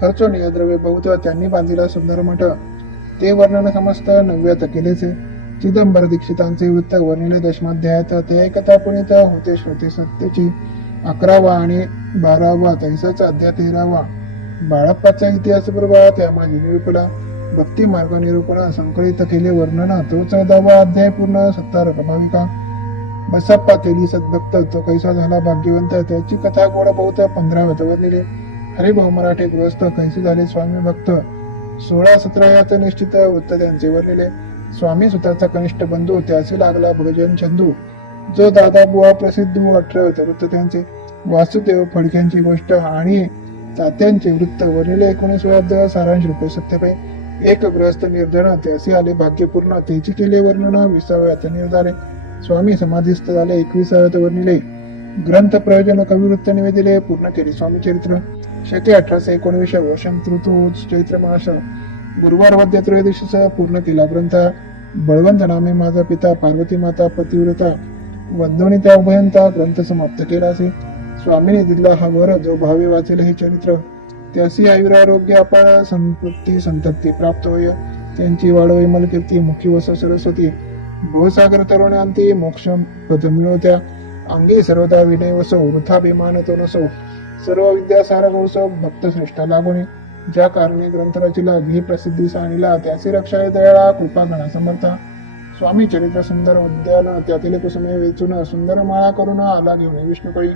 खर्चो नियद्रव्य बहुत, त्यांनी बांधिला सुंदर मठ. ते वर्णन समस्त नव्यात केलेचे. चिदंबर दीक्षितांचे वृत्त वर्णिले दशमाध्यायात. ते ऐकता पुनित होते श्रोते सत्यची. 11वा आणि 12वा तैसाच अध्याय 13वा. बाळप्पाचा इतिहास पूर्वा त्या माझी निरूपला. भक्ती मार्ग निरूपण संकलित केले वर्णन. तो 14वा अध्याय पूर्ण. 17 भाविका. बसप्पा तेली सद्भक्त तो कैसा झाला भाग्यवंत त्याची कथा गोड बहुत. 15व्यात वर्णिले. हरिभाऊ मराठे गृहस्थ कैसे झाले स्वामी भक्त. 16-17 यात निश्चित वृत्त त्यांचे वर्णिले. स्वामी सुताचा कनिष्ठ बंधू त्याचे लागला भजन चंदू. जो दादा बुवा प्रसिद्ध 18व्यात वृत्त त्यांचे. वासुदेव फडक्यांची गोष्ट आणि तात्यांचे वृत्त वर्णिले. 19व्या सारांश रुपये सत्यपै. एक गृहस्थ निर्धन त्याचे आले भाग्यपूर्ण त्याची केले वर्णन. 20व्यात निर्धारे. स्वामी समाधीस्थ झाले. 21व्यात वर्णिले. ग्रंथ प्रयोजन कविवृत्त निवेदिले. पूर्ण केले स्वामी चरित्र. शके 1819 वसंत ऋतू चैत्र मास. गुरुवार वद्य त्रयोदशीसह पूर्ण केला ग्रंथ. बळवंत नामे माझा पिता पार्वती माता पतिव्रता वंदोनी त्या उभयंता ग्रंथ समाप्त केला असे. स्वामीने दिला हा वर जो भावे वाचेल हे चरित्र त्यासी आयुरारोग्य अपार संपत्ती संतती प्राप्त होय. त्यांची वाढ विमल कीर्ती मुखी वस सरस्वती. भवसागर तरुण अंती मोक्ष पद मिळवत्या. अंगी सर्वदा विनय वसो वृथाभिमान तो नसो. सर्व विद्या सार गौसव भक्त श्रेष्ठा लागोनी. ज्या कारणे ग्रंथ रचिला घी प्रसिद्धीस आणला त्याचे रक्षाय दयाळा कृपा गणा समर्था. स्वामी चरित्र सुंदर उद्यान त्यातील कुसुमे वेचून सुंदर माळा करून आला घेऊन विष्णुकळी.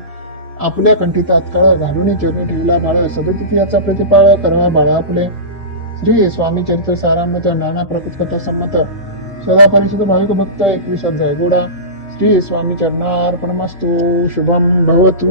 आपल्या कंठी तात्काळ घालून चरणी ठेवला बाळ. सदतिथीयाचा प्रतिपाळ करावा बाळा आपले. श्री स्वामी चरित्र सारामत नाना प्रकृत कथा संमत. सदा परिषद भाविक भक्त 21 अध्याय गोडा. श्री स्वामी चरणार्पणमस्तु. शुभम भवतु.